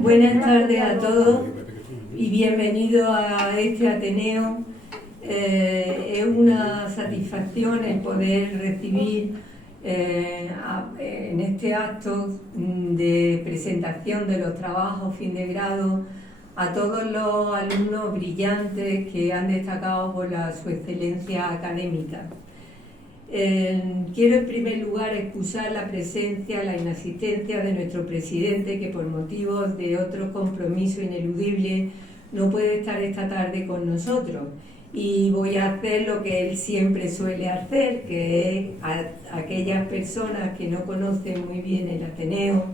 Buenas tardes a todos y bienvenidos a este Ateneo. Es una satisfacción el poder recibir en este acto de presentación de los trabajos fin de grado a todos los alumnos brillantes que han destacado por su excelencia académica. Quiero en primer lugar excusar la presencia, la inasistencia de nuestro presidente, que por motivos de otro compromiso ineludible no puede estar esta tarde con nosotros, y voy a hacer lo que él siempre suele hacer, que es a aquellas personas que no conocen muy bien el Ateneo,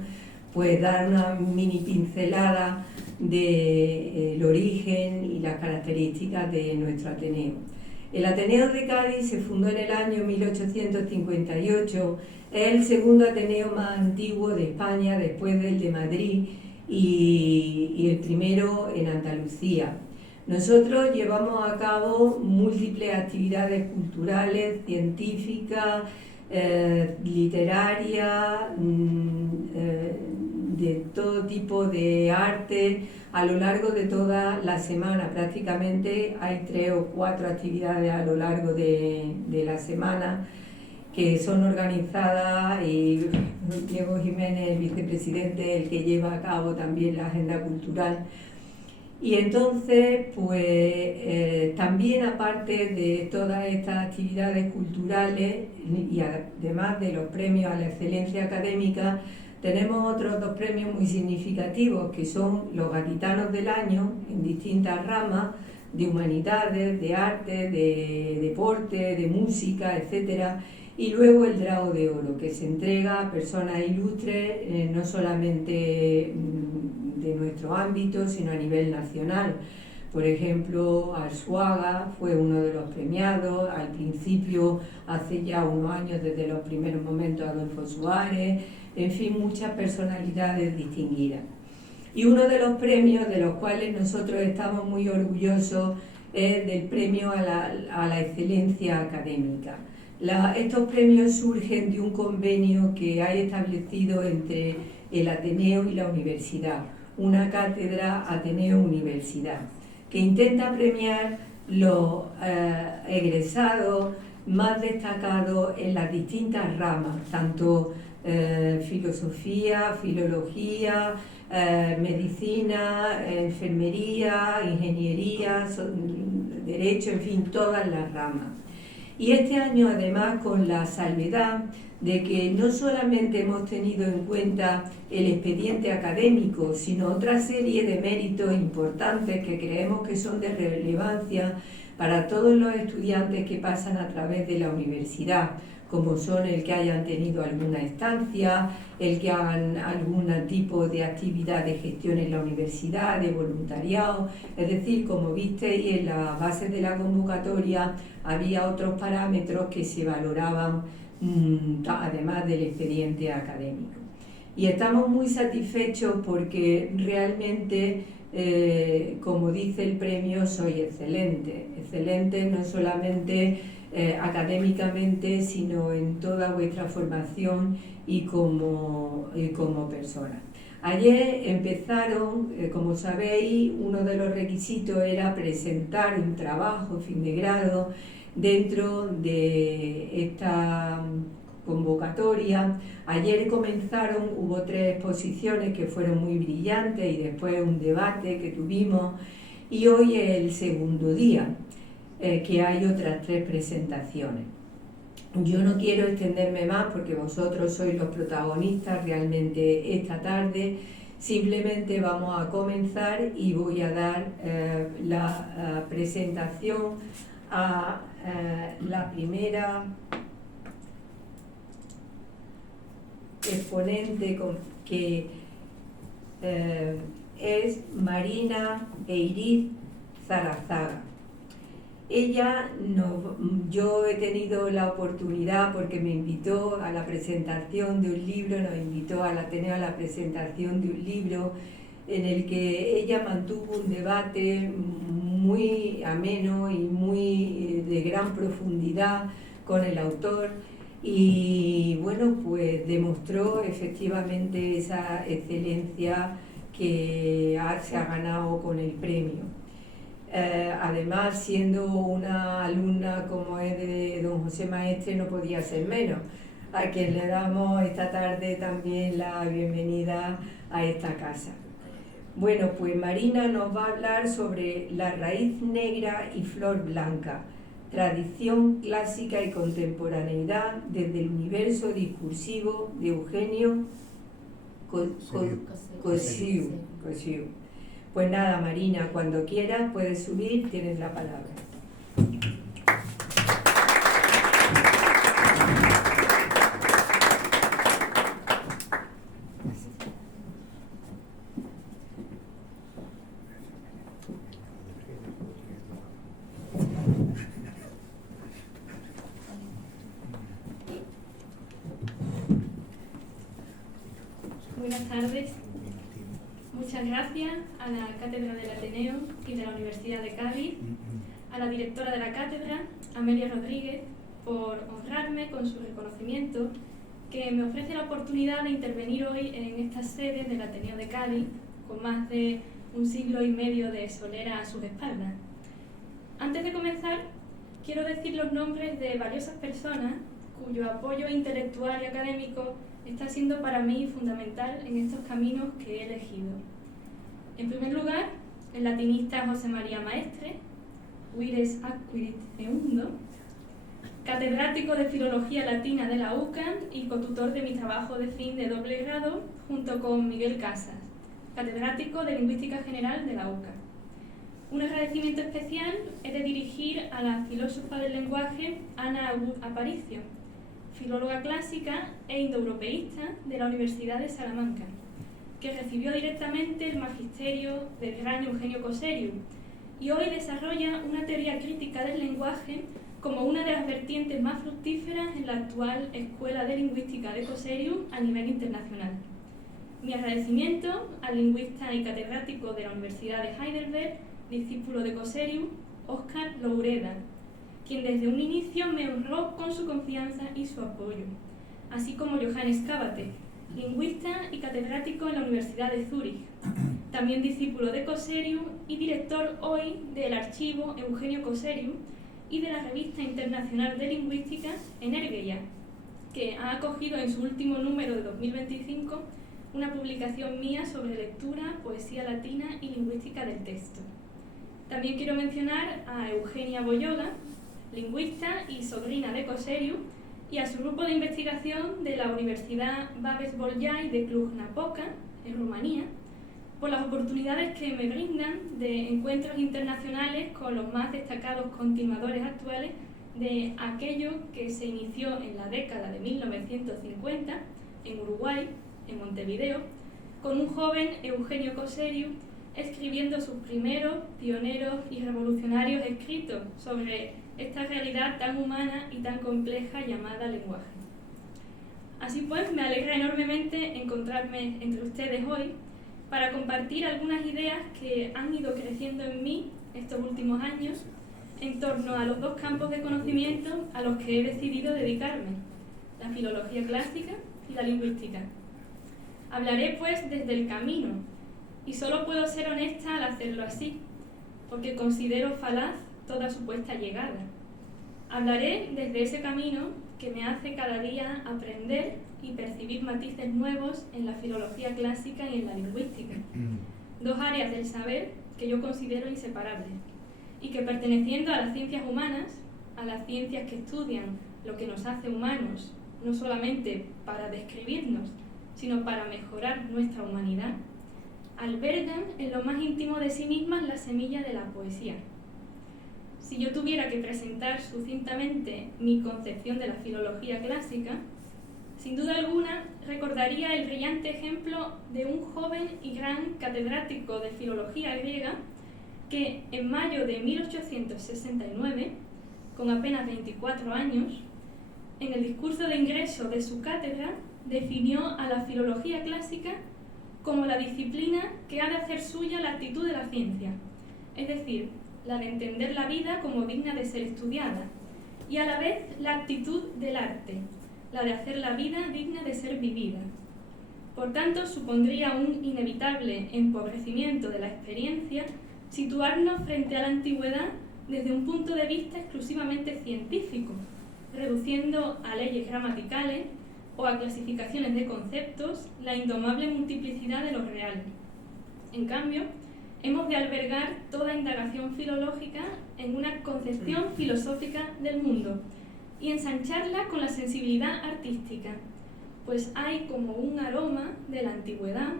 pues dar una mini pincelada del origen y las características de nuestro Ateneo. El Ateneo de Cádiz se fundó en el año 1858, es el segundo Ateneo más antiguo de España después del de Madrid y el primero en Andalucía. Nosotros llevamos a cabo múltiples actividades culturales, científicas, literarias, de todo tipo de arte a lo largo de toda la semana. Prácticamente hay 3 o 4 actividades a lo largo de la semana que son organizadas, y Diego Jiménez, el vicepresidente, el que lleva a cabo también la agenda cultural. Y entonces, pues también aparte de todas estas actividades culturales y además de los premios a la excelencia académica, tenemos otros 2 premios muy significativos, que son los Gaditanos del Año en distintas ramas de humanidades, de arte, de deporte, de música, etcétera, y luego el Drago de Oro, que se entrega a personas ilustres, no solamente de nuestro ámbito, sino a nivel nacional. Por ejemplo, Arzuaga fue uno de los premiados, al principio, hace ya unos años, desde los primeros momentos, Adolfo Suárez, en fin, muchas personalidades distinguidas. Y uno de los premios de los cuales nosotros estamos muy orgullosos es del premio a la excelencia académica. Estos premios surgen de un convenio que hay establecido entre el Ateneo y la universidad, una cátedra Ateneo-Universidad, que intenta premiar los egresados más destacados en las distintas ramas, tanto filosofía, filología, medicina, enfermería, ingeniería, derecho, en fin, todas las ramas. Y este año, además, con la salvedad de que no solamente hemos tenido en cuenta el expediente académico, sino otra serie de méritos importantes que creemos que son de relevancia para todos los estudiantes que pasan a través de la universidad, como son el que hayan tenido alguna estancia, el que hagan algún tipo de actividad de gestión en la universidad, de voluntariado. Es decir, como visteis, en la base de la convocatoria había otros parámetros que se valoraban además del expediente académico. Y estamos muy satisfechos porque realmente, como dice el premio, soy excelente no solamente académicamente, sino en toda vuestra formación y como persona. Ayer empezaron, como sabéis, uno de los requisitos era presentar un trabajo fin de grado dentro de esta convocatoria. Ayer comenzaron, hubo 3 exposiciones que fueron muy brillantes y después un debate que tuvimos, y hoy es el segundo día, que hay otras 3 presentaciones. Yo no quiero extenderme más porque vosotros sois los protagonistas realmente esta tarde. Simplemente vamos a comenzar y voy a dar la presentación a la primera exponente, que es Marina Eiriz Zarazaga. Ella, yo he tenido la oportunidad, porque me invitó a la presentación de un libro, nos invitó al Ateneo a la presentación de un libro en el que ella mantuvo un debate muy ameno y muy de gran profundidad con el autor, y bueno, pues demostró efectivamente esa excelencia que se ha ganado con el premio. Además, siendo una alumna como es de don José Maestre, no podía ser menos, a quien le damos esta tarde también la bienvenida a esta casa. Bueno, pues Marina nos va a hablar sobre la raíz negra y flor blanca, tradición clásica y contemporaneidad desde el universo discursivo de Eugenio Cosiu. Pues nada, Marina, cuando quieras puedes subir, tienes la palabra. Buenas tardes. Muchas gracias a la Cátedra del Ateneo y de la Universidad de Cádiz, a la directora de la cátedra, Amelia Rodríguez, por honrarme con su reconocimiento, que me ofrece la oportunidad de intervenir hoy en esta sede del Ateneo de Cádiz, con más de un siglo y medio de solera a sus espaldas. Antes de comenzar, quiero decir los nombres de valiosas personas cuyo apoyo intelectual y académico está siendo para mí fundamental en estos caminos que he elegido. En primer lugar, el latinista José María Maestre, vires acquirit eundo, catedrático de Filología Latina de la UCAM y cotutor de mi trabajo de fin de doble grado, junto con Miguel Casas, catedrático de Lingüística General de la UCAM. Un agradecimiento especial he de dirigir a la filósofa del lenguaje Ana Agut Aparicio, filóloga clásica e indoeuropeísta de la Universidad de Salamanca, que recibió directamente el magisterio del gran Eugenio Coseriu y hoy desarrolla una teoría crítica del lenguaje como una de las vertientes más fructíferas en la actual Escuela de Lingüística de Coseriu a nivel internacional. Mi agradecimiento al lingüista y catedrático de la Universidad de Heidelberg, discípulo de Coseriu, Óscar Loureda, quien desde un inicio me honró con su confianza y su apoyo, así como Johannes Cabate, lingüista y catedrático en la Universidad de Zúrich, también discípulo de Coseriu y director hoy del archivo Eugenio Coseriu y de la Revista Internacional de Lingüística Energeia, que ha acogido en su último número de 2025 una publicación mía sobre lectura, poesía latina y lingüística del texto. También quiero mencionar a Eugenia Boyola, lingüista y sobrina de Coseriu, y a su grupo de investigación de la Universidad Babes Bolyai de Cluj-Napoca, en Rumanía, por las oportunidades que me brindan de encuentros internacionales con los más destacados continuadores actuales de aquello que se inició en la década de 1950 en Uruguay, en Montevideo, con un joven Eugenio Coseriu escribiendo sus primeros, pioneros y revolucionarios escritos sobre esta realidad tan humana y tan compleja llamada lenguaje. Así pues, me alegra enormemente encontrarme entre ustedes hoy para compartir algunas ideas que han ido creciendo en mí estos últimos años en torno a los dos campos de conocimiento a los que he decidido dedicarme, la filología clásica y la lingüística. Hablaré pues desde el camino, y solo puedo ser honesta al hacerlo así, porque considero falaz toda supuesta llegada. Hablaré desde ese camino que me hace cada día aprender y percibir matices nuevos en la filología clásica y en la lingüística, dos áreas del saber que yo considero inseparables y que, perteneciendo a las ciencias humanas, a las ciencias que estudian lo que nos hace humanos, no solamente para describirnos, sino para mejorar nuestra humanidad, albergan en lo más íntimo de sí mismas la semilla de la poesía. Si yo tuviera que presentar sucintamente mi concepción de la filología clásica, sin duda alguna recordaría el brillante ejemplo de un joven y gran catedrático de filología griega que en mayo de 1869, con apenas 24 años, en el discurso de ingreso de su cátedra definió a la filología clásica como la disciplina que ha de hacer suya la actitud de la ciencia, es decir, la de entender la vida como digna de ser estudiada, y a la vez la actitud del arte, la de hacer la vida digna de ser vivida. Por tanto, supondría un inevitable empobrecimiento de la experiencia situarnos frente a la antigüedad desde un punto de vista exclusivamente científico, reduciendo a leyes gramaticales o a clasificaciones de conceptos la indomable multiplicidad de lo real. En cambio, hemos de albergar toda indagación filológica en una concepción filosófica del mundo y ensancharla con la sensibilidad artística, pues hay como un aroma de la antigüedad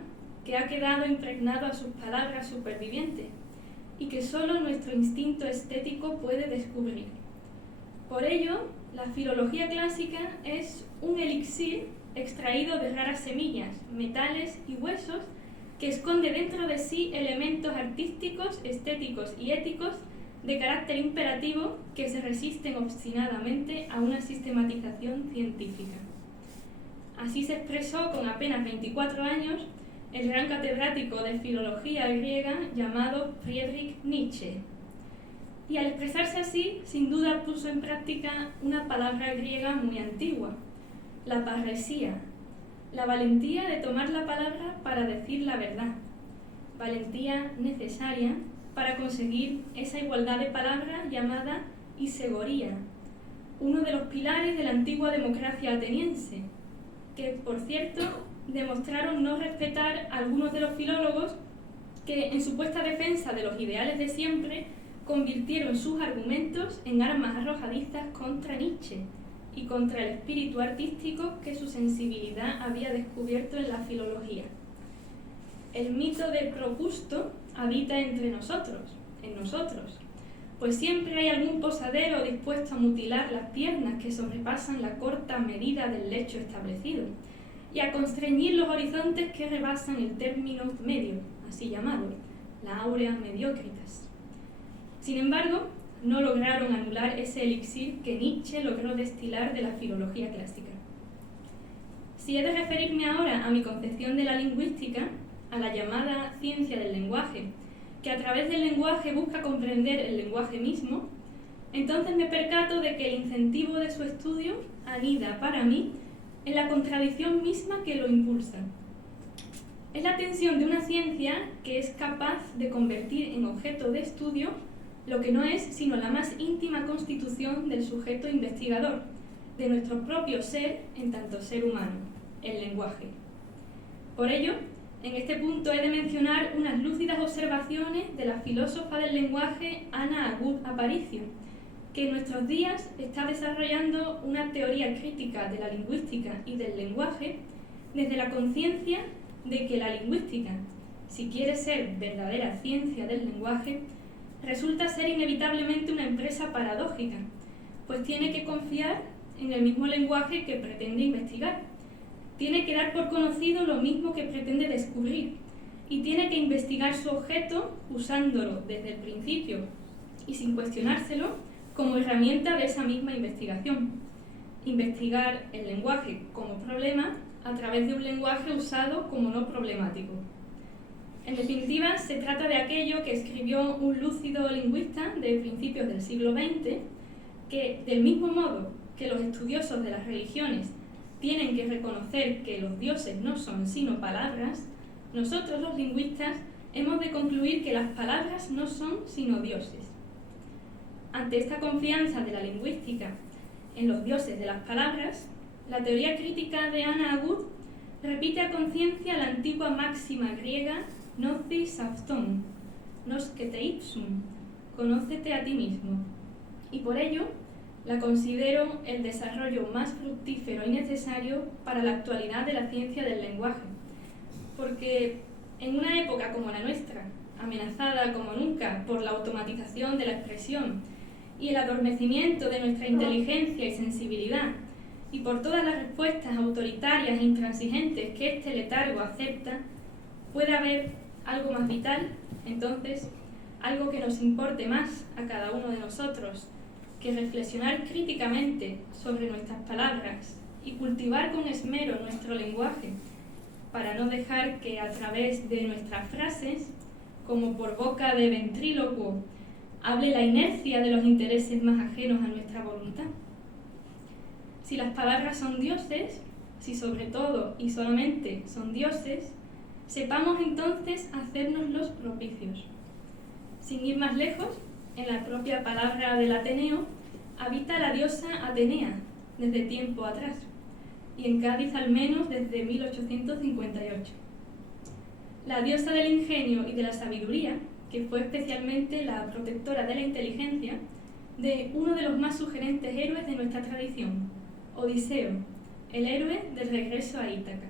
que ha quedado impregnado a sus palabras supervivientes y que solo nuestro instinto estético puede descubrir. Por ello, la filología clásica es un elixir extraído de raras semillas, metales y huesos que esconde dentro de sí elementos artísticos, estéticos y éticos de carácter imperativo que se resisten obstinadamente a una sistematización científica. Así se expresó con apenas 24 años el gran catedrático de filología griega llamado Friedrich Nietzsche. Y al expresarse así, sin duda puso en práctica una palabra griega muy antigua, la parresía, la valentía de tomar la palabra para decir la verdad, valentía necesaria para conseguir esa igualdad de palabra llamada isegoría, uno de los pilares de la antigua democracia ateniense, que, por cierto, demostraron no respetar a algunos de los filólogos que, en supuesta defensa de los ideales de siempre, convirtieron sus argumentos en armas arrojadizas contra Nietzsche y contra el espíritu artístico que su sensibilidad había descubierto en la filología. El mito de Procusto habita entre nosotros, en nosotros, pues siempre hay algún posadero dispuesto a mutilar las piernas que sobrepasan la corta medida del lecho establecido y a constreñir los horizontes que rebasan el término medio, así llamado, la áurea mediocritas. Sin embargo, no lograron anular ese elixir que Nietzsche logró destilar de la filología clásica. Si he de referirme ahora a mi concepción de la lingüística, a la llamada ciencia del lenguaje, que a través del lenguaje busca comprender el lenguaje mismo, entonces me percato de que el incentivo de su estudio anida para mí en la contradicción misma que lo impulsa. Es la tensión de una ciencia que es capaz de convertir en objeto de estudio lo que no es sino la más íntima constitución del sujeto investigador, de nuestro propio ser en tanto ser humano, el lenguaje. Por ello, en este punto he de mencionar unas lúcidas observaciones de la filósofa del lenguaje Ana Agut Aparicio, que en nuestros días está desarrollando una teoría crítica de la lingüística y del lenguaje desde la conciencia de que la lingüística, si quiere ser verdadera ciencia del lenguaje, resulta ser inevitablemente una empresa paradójica, pues tiene que confiar en el mismo lenguaje que pretende investigar, tiene que dar por conocido lo mismo que pretende descubrir y tiene que investigar su objeto usándolo desde el principio y sin cuestionárselo como herramienta de esa misma investigación. Investigar el lenguaje como problema a través de un lenguaje usado como no problemático. En definitiva, se trata de aquello que escribió un lúcido lingüista de principios del siglo XX, que, del mismo modo que los estudiosos de las religiones tienen que reconocer que los dioses no son sino palabras, nosotros los lingüistas hemos de concluir que las palabras no son sino dioses. Ante esta confianza de la lingüística en los dioses de las palabras, la teoría crítica de Ana Agut repite a conciencia la antigua máxima griega «Gnosis avton», «Noscete ipsum», «Conócete a ti mismo», y por ello la considero el desarrollo más fructífero y necesario para la actualidad de la ciencia del lenguaje, porque en una época como la nuestra, amenazada como nunca por la automatización de la expresión y el adormecimiento de nuestra inteligencia y sensibilidad, y por todas las respuestas autoritarias e intransigentes que este letargo acepta, puede haber algo más vital, entonces, algo que nos importe más a cada uno de nosotros, que reflexionar críticamente sobre nuestras palabras y cultivar con esmero nuestro lenguaje, para no dejar que a través de nuestras frases, como por boca de ventrílocuo, hable la inercia de los intereses más ajenos a nuestra voluntad. si las palabras son dioses, si sobre todo y solamente son dioses, sepamos entonces hacernos los propicios. Sin ir más lejos, en la propia palabra del Ateneo habita la diosa Atenea desde tiempo atrás, y en Cádiz al menos desde 1858. La diosa del ingenio y de la sabiduría, que fue especialmente la protectora de la inteligencia de uno de los más sugerentes héroes de nuestra tradición, Odiseo, el héroe del regreso a Ítaca.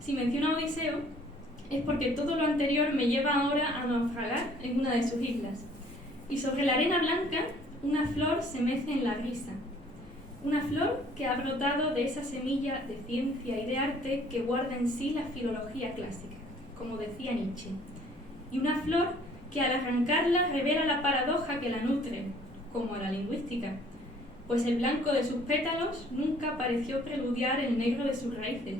Si menciono a Odiseo, es porque todo lo anterior me lleva ahora a naufragar en una de sus islas, y sobre la arena blanca una flor se mece en la risa, una flor que ha brotado de esa semilla de ciencia y de arte que guarda en sí la filología clásica, como decía Nietzsche, y una flor que al arrancarla revela la paradoja que la nutre, como a la lingüística, pues el blanco de sus pétalos nunca pareció preludiar el negro de sus raíces.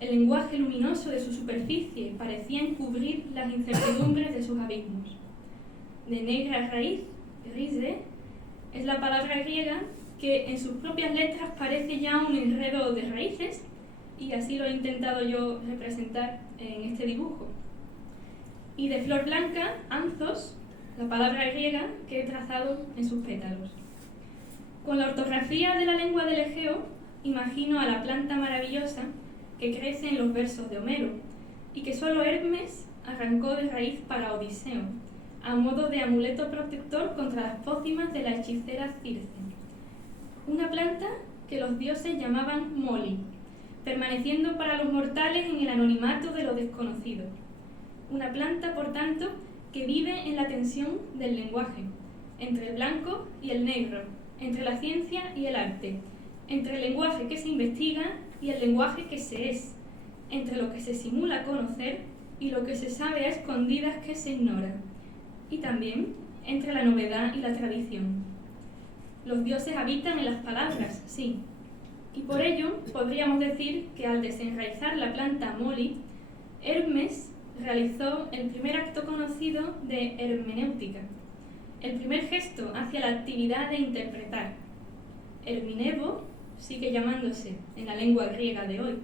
El lenguaje luminoso de su superficie parecía encubrir las incertidumbres de sus abismos. De negra raíz, rise, es la palabra griega que en sus propias letras parece ya un enredo de raíces, y así lo he intentado yo representar en este dibujo. Y de flor blanca, anthos, la palabra griega que he trazado en sus pétalos. Con la ortografía de la lengua del Egeo, imagino a la planta maravillosa que crece en los versos de Homero, y que solo Hermes arrancó de raíz para Odiseo, a modo de amuleto protector contra las pócimas de la hechicera Circe. Una planta que los dioses llamaban Moli, permaneciendo para los mortales en el anonimato de lo desconocido. Una planta, por tanto, que vive en la tensión del lenguaje, entre el blanco y el negro, entre la ciencia y el arte, entre el lenguaje que se investiga y el lenguaje que se es, entre lo que se simula conocer y lo que se sabe a escondidas que se ignora, y también entre la novedad y la tradición. Los dioses habitan en las palabras, sí, y por ello podríamos decir que al desenraizar la planta Moli, Hermes realizó el primer acto conocido de hermenéutica, el primer gesto hacia la actividad de interpretar. Herminevo sigue llamándose en la lengua griega de hoy,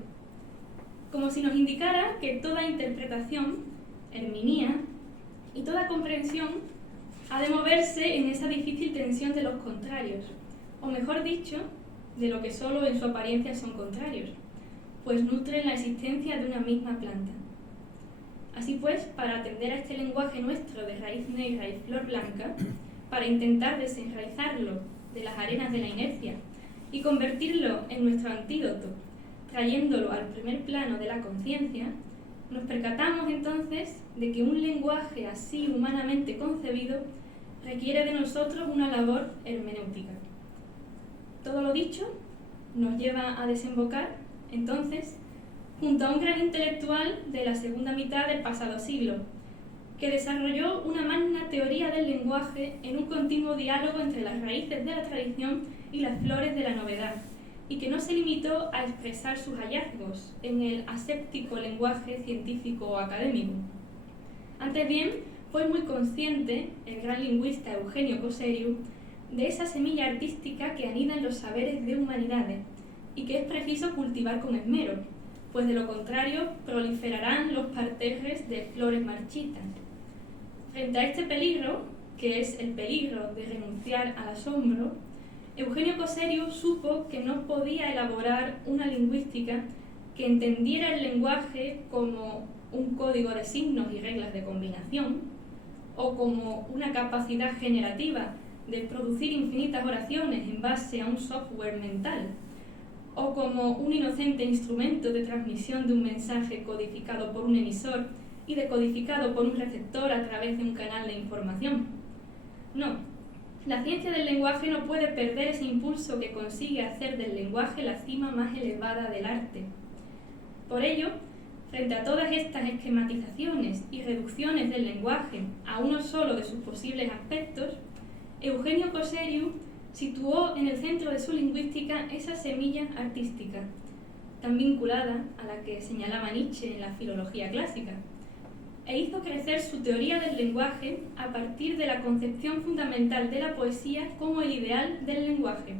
como si nos indicara que toda interpretación, herminía, y toda comprensión ha de moverse en esa difícil tensión de los contrarios, o mejor dicho, de lo que solo en su apariencia son contrarios, pues nutren la existencia de una misma planta. Así pues, para atender a este lenguaje nuestro de raíz negra y flor blanca, para intentar desenraizarlo de las arenas de la inercia y convertirlo en nuestro antídoto, trayéndolo al primer plano de la conciencia, nos percatamos entonces de que un lenguaje así humanamente concebido requiere de nosotros una labor hermenéutica. Todo lo dicho nos lleva a desembocar, entonces, junto a un gran intelectual de la segunda mitad del pasado siglo, que desarrolló una magna teoría del lenguaje en un continuo diálogo entre las raíces de la tradición y las flores de la novedad, y que no se limitó a expresar sus hallazgos en el aséptico lenguaje científico o académico. Antes bien, fue muy consciente el gran lingüista Eugenio Coseriu de esa semilla artística que anida en los saberes de humanidades y que es preciso cultivar con esmero, pues de lo contrario proliferarán los parterres de flores marchitas. Frente a este peligro, que es el peligro de renunciar al asombro, Eugenio Coseriu supo que no podía elaborar una lingüística que entendiera el lenguaje como un código de signos y reglas de combinación, o como una capacidad generativa de producir infinitas oraciones en base a un software mental, o como un inocente instrumento de transmisión de un mensaje codificado por un emisor y decodificado por un receptor a través de un canal de información. No, la ciencia del lenguaje no puede perder ese impulso que consigue hacer del lenguaje la cima más elevada del arte. Por ello, frente a todas estas esquematizaciones y reducciones del lenguaje a uno solo de sus posibles aspectos, Eugenio Coseriu situó en el centro de su lingüística esa semilla artística, tan vinculada a la que señalaba Nietzsche en la filología clásica, e hizo crecer su teoría del lenguaje a partir de la concepción fundamental de la poesía como el ideal del lenguaje,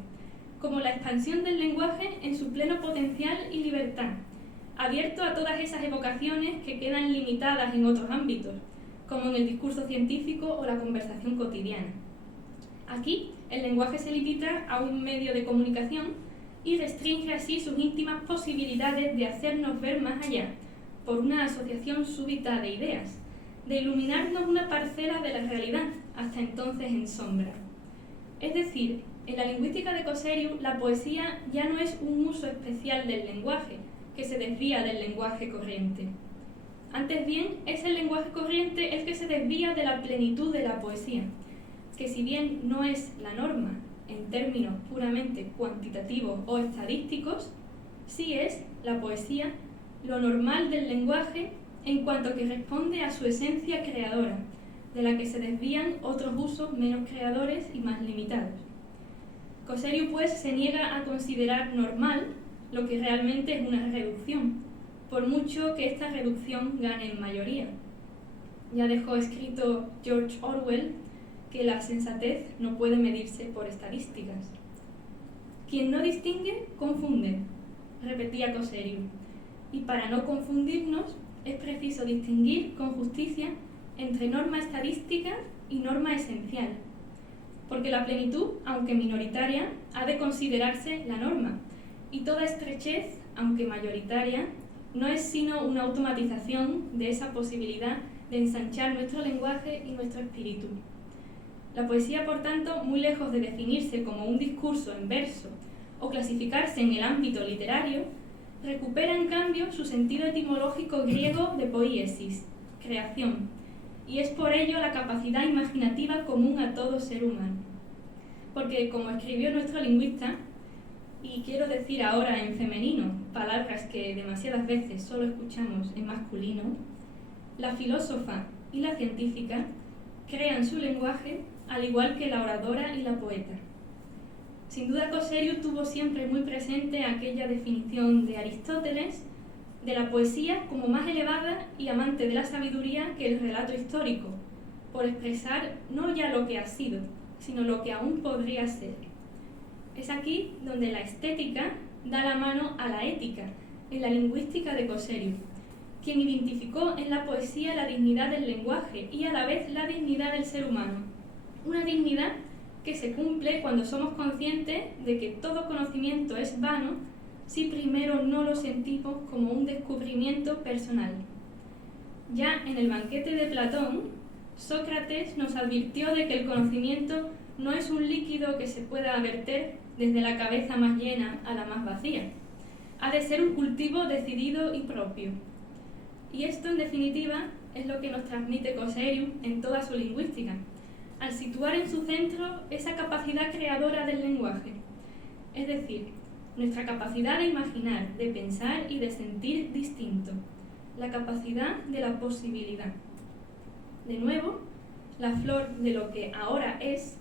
como la expansión del lenguaje en su pleno potencial y libertad, abierto a todas esas evocaciones que quedan limitadas en otros ámbitos, como en el discurso científico o la conversación cotidiana. Aquí, el lenguaje se limita a un medio de comunicación y restringe así sus íntimas posibilidades de hacernos ver más allá, por una asociación súbita de ideas, de iluminarnos una parcela de la realidad, hasta entonces en sombra. Es decir, en la lingüística de Cosseriu, la poesía ya no es un uso especial del lenguaje, que se desvía del lenguaje corriente. Antes bien, es el lenguaje corriente el que se desvía de la plenitud de la poesía, que si bien no es la norma en términos puramente cuantitativos o estadísticos, sí es la poesía lo normal del lenguaje en cuanto que responde a su esencia creadora, de la que se desvían otros usos menos creadores y más limitados. Cosseriu, pues, se niega a considerar normal lo que realmente es una reducción, por mucho que esta reducción gane en mayoría. Ya dejó escrito George Orwell que la sensatez no puede medirse por estadísticas. Quien no distingue, confunde, repetía Cosseriu, y para no confundirnos es preciso distinguir con justicia entre norma estadística y norma esencial, porque la plenitud, aunque minoritaria, ha de considerarse la norma, y toda estrechez, aunque mayoritaria, no es sino una automatización de esa posibilidad de ensanchar nuestro lenguaje y nuestro espíritu. La poesía, por tanto, muy lejos de definirse como un discurso en verso o clasificarse en el ámbito literario, recupera en cambio su sentido etimológico griego de poiesis, creación, y es por ello la capacidad imaginativa común a todo ser humano. Porque, como escribió nuestro lingüista, y quiero decir ahora en femenino, palabras que demasiadas veces solo escuchamos en masculino, la filósofa y la científica crean su lenguaje al igual que la oradora y la poeta. Sin duda, Cosseriu tuvo siempre muy presente aquella definición de Aristóteles de la poesía como más elevada y amante de la sabiduría que el relato histórico, por expresar no ya lo que ha sido, sino lo que aún podría ser. Es aquí donde la estética da la mano a la ética, en la lingüística de Cosseriu, quien identificó en la poesía la dignidad del lenguaje y a la vez la dignidad del ser humano. Una dignidad que se cumple cuando somos conscientes de que todo conocimiento es vano si primero no lo sentimos como un descubrimiento personal. Ya en el banquete de Platón, Sócrates nos advirtió de que el conocimiento no es un líquido que se pueda verter desde la cabeza más llena a la más vacía. Ha de ser un cultivo decidido y propio. Y esto, en definitiva, es lo que nos transmite Cosseriu en toda su lingüística, al situar en su centro esa capacidad creadora del lenguaje, es decir, nuestra capacidad de imaginar, de pensar y de sentir distinto, la capacidad de la posibilidad. De nuevo, la flor de lo que ahora es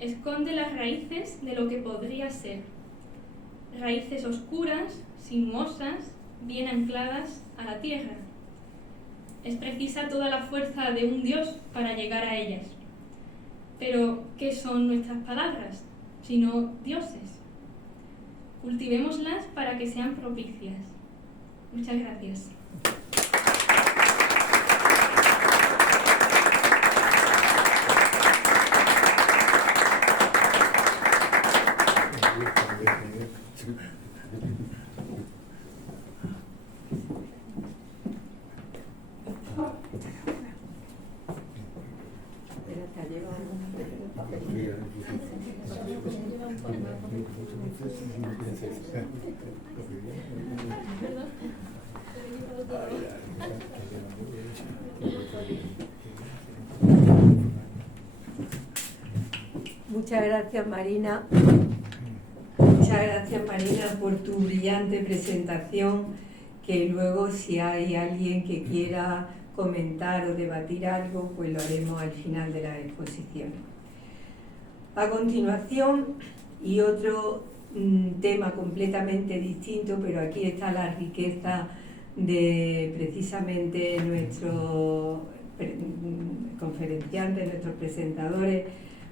esconde las raíces de lo que podría ser, raíces oscuras, sinuosas, bien ancladas a la tierra. Es precisa toda la fuerza de un Dios para llegar a ellas. Pero, ¿qué son nuestras palabras, sino dioses? Cultivémoslas para que sean propicias. Muchas gracias. Muchas gracias, Marina. Muchas gracias, Marina, por tu brillante presentación, que luego si hay alguien que quiera comentar o debatir algo, pues lo haremos al final de la exposición. A continuación, y otro tema completamente distinto, pero aquí está la riqueza de precisamente nuestros conferenciantes, nuestros presentadores,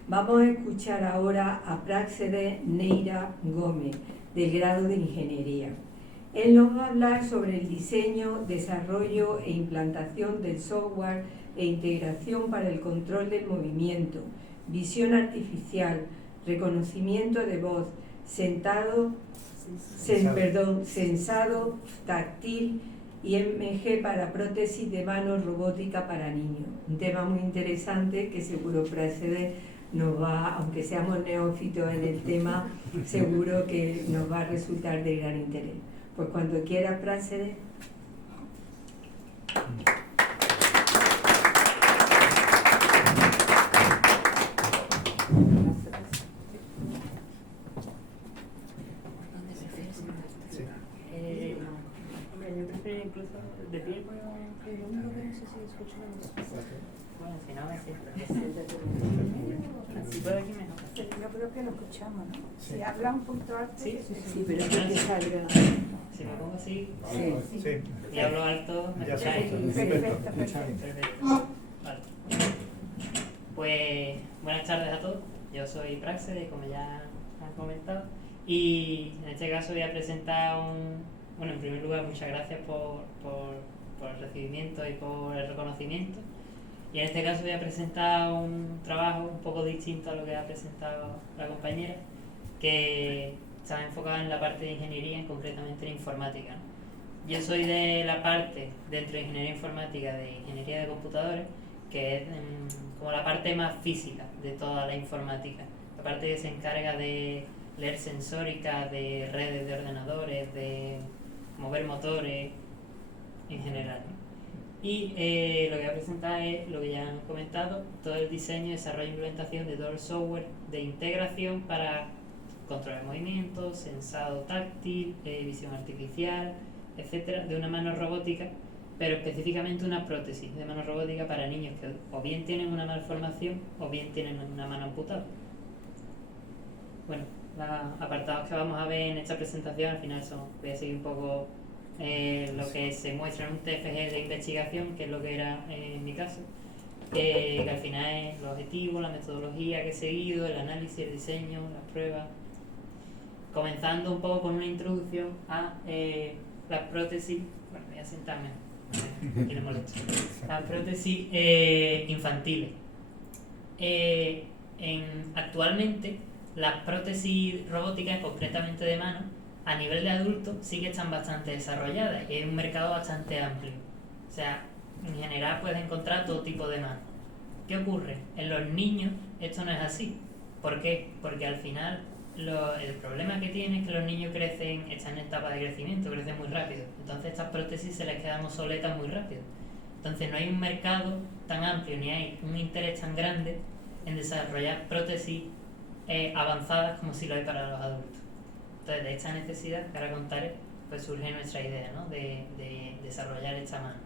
Vamos a escuchar ahora a Práxedes Neira Gómez, del grado de Ingeniería. Él nos va a hablar sobre el diseño, desarrollo e implantación del software e integración para el control del movimiento, visión artificial, reconocimiento de voz, sensado táctil y IMG para prótesis de manos robótica para niños. Un tema muy interesante que seguro Práxedes nos va, aunque seamos neófitos en el tema, seguro que nos va a resultar de gran interés. Pues cuando quiera, Práxedes. Yo prefiero incluso de pie, pero lo único que no sé si escuchamos. Bueno, si no, así puedo aquí mejor. Yo creo que lo escuchamos, ¿no? Sí. Si habla un poquito alto. Sí, pero es que salga. Si me pongo así, Sí. y hablo alto, me escucháis. Perfecto. Perfecto. Vale. Pues buenas tardes a todos. Yo soy Práxedes, como ya han comentado. Y en este caso voy a presentar Bueno, en primer lugar, muchas gracias por el recibimiento y por el reconocimiento. Y en este caso voy a presentar un trabajo un poco distinto a lo que ha presentado la compañera, que está enfocado en la parte de ingeniería, concretamente en informática, ¿no? Yo soy de la parte, dentro de ingeniería informática, de ingeniería de computadores, que es como la parte más física de toda la informática. La parte que se encarga de leer sensórica, de redes de ordenadores, de mover motores en general, ¿no? Y lo que voy a presentar es lo que ya han comentado, todo el diseño, desarrollo e implementación de todo el software de integración para control de movimientos, sensado táctil, visión artificial, etcétera, de una mano robótica, pero específicamente una prótesis de mano robótica para niños que o bien tienen una malformación o bien tienen una mano amputada. Bueno, los apartados que vamos a ver en esta presentación al final voy a seguir un poco lo que se muestra en un TFG de investigación, que es lo que era en mi caso, que al final es el objetivo, la metodología que he seguido, el análisis, el diseño, las pruebas, comenzando un poco con una introducción a las prótesis. Bueno, voy a sentarme, aquí no molesto. Las prótesis infantiles. Actualmente las prótesis robóticas, concretamente de mano, a nivel de adultos sí que están bastante desarrolladas y es un mercado bastante amplio. O sea, en general puedes encontrar todo tipo de manos. ¿Qué ocurre? En los niños esto no es así. ¿Por qué? Porque al final el problema que tiene es que los niños están en etapa de crecimiento, crecen muy rápido. Entonces estas prótesis se les quedan obsoletas muy rápido. Entonces no hay un mercado tan amplio ni hay un interés tan grande en desarrollar prótesis avanzadas como si lo hay para los adultos. Entonces, de esta necesidad que ahora contaré, pues surge nuestra idea, ¿no? de desarrollar esta mano.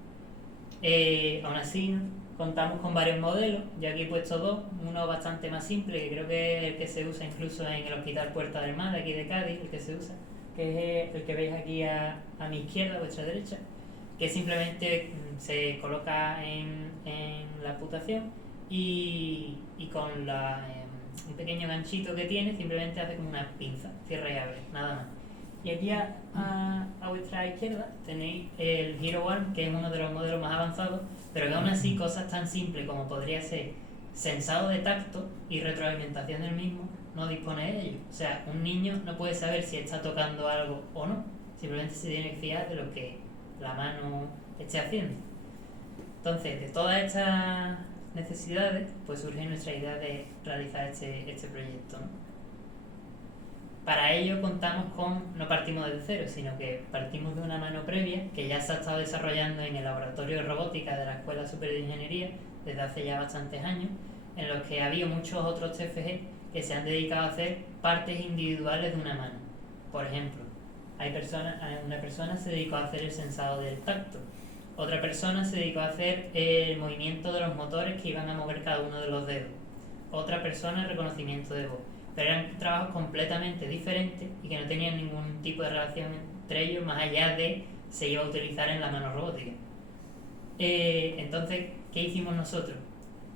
Aún así, ¿no? Contamos con varios modelos. Yo aquí he puesto dos, uno bastante más simple, que creo que es el que se usa incluso en el Hospital Puerta del Mar, de aquí de Cádiz, el que se usa, que es el que veis aquí a mi izquierda, a vuestra derecha, que simplemente se coloca en la amputación y con un pequeño ganchito que tiene, simplemente hace como una pinza, cierra y abre, nada más. Y aquí a vuestra izquierda tenéis el Hero Arm, que es uno de los modelos más avanzados, pero que aún así cosas tan simples como podría ser sensado de tacto y retroalimentación del mismo no dispone de ello. O sea, un niño no puede saber si está tocando algo o no, simplemente se tiene que fiar de lo que la mano esté haciendo. Entonces, de todas estas necesidades, pues surge nuestra idea de realizar este proyecto, ¿no? Para ello no partimos del cero, sino que partimos de una mano previa que ya se ha estado desarrollando en el laboratorio de robótica de la Escuela Superior de Ingeniería desde hace ya bastantes años, en los que había muchos otros TFG que se han dedicado a hacer partes individuales de una mano. Por ejemplo, una persona se dedicó a hacer el sensado del tacto, otra persona se dedicó a hacer el movimiento de los motores que iban a mover cada uno de los dedos, otra persona el reconocimiento de voz, pero eran trabajos completamente diferentes y que no tenían ningún tipo de relación entre ellos más allá de se iba a utilizar en la mano robótica. Entonces, ¿qué hicimos nosotros?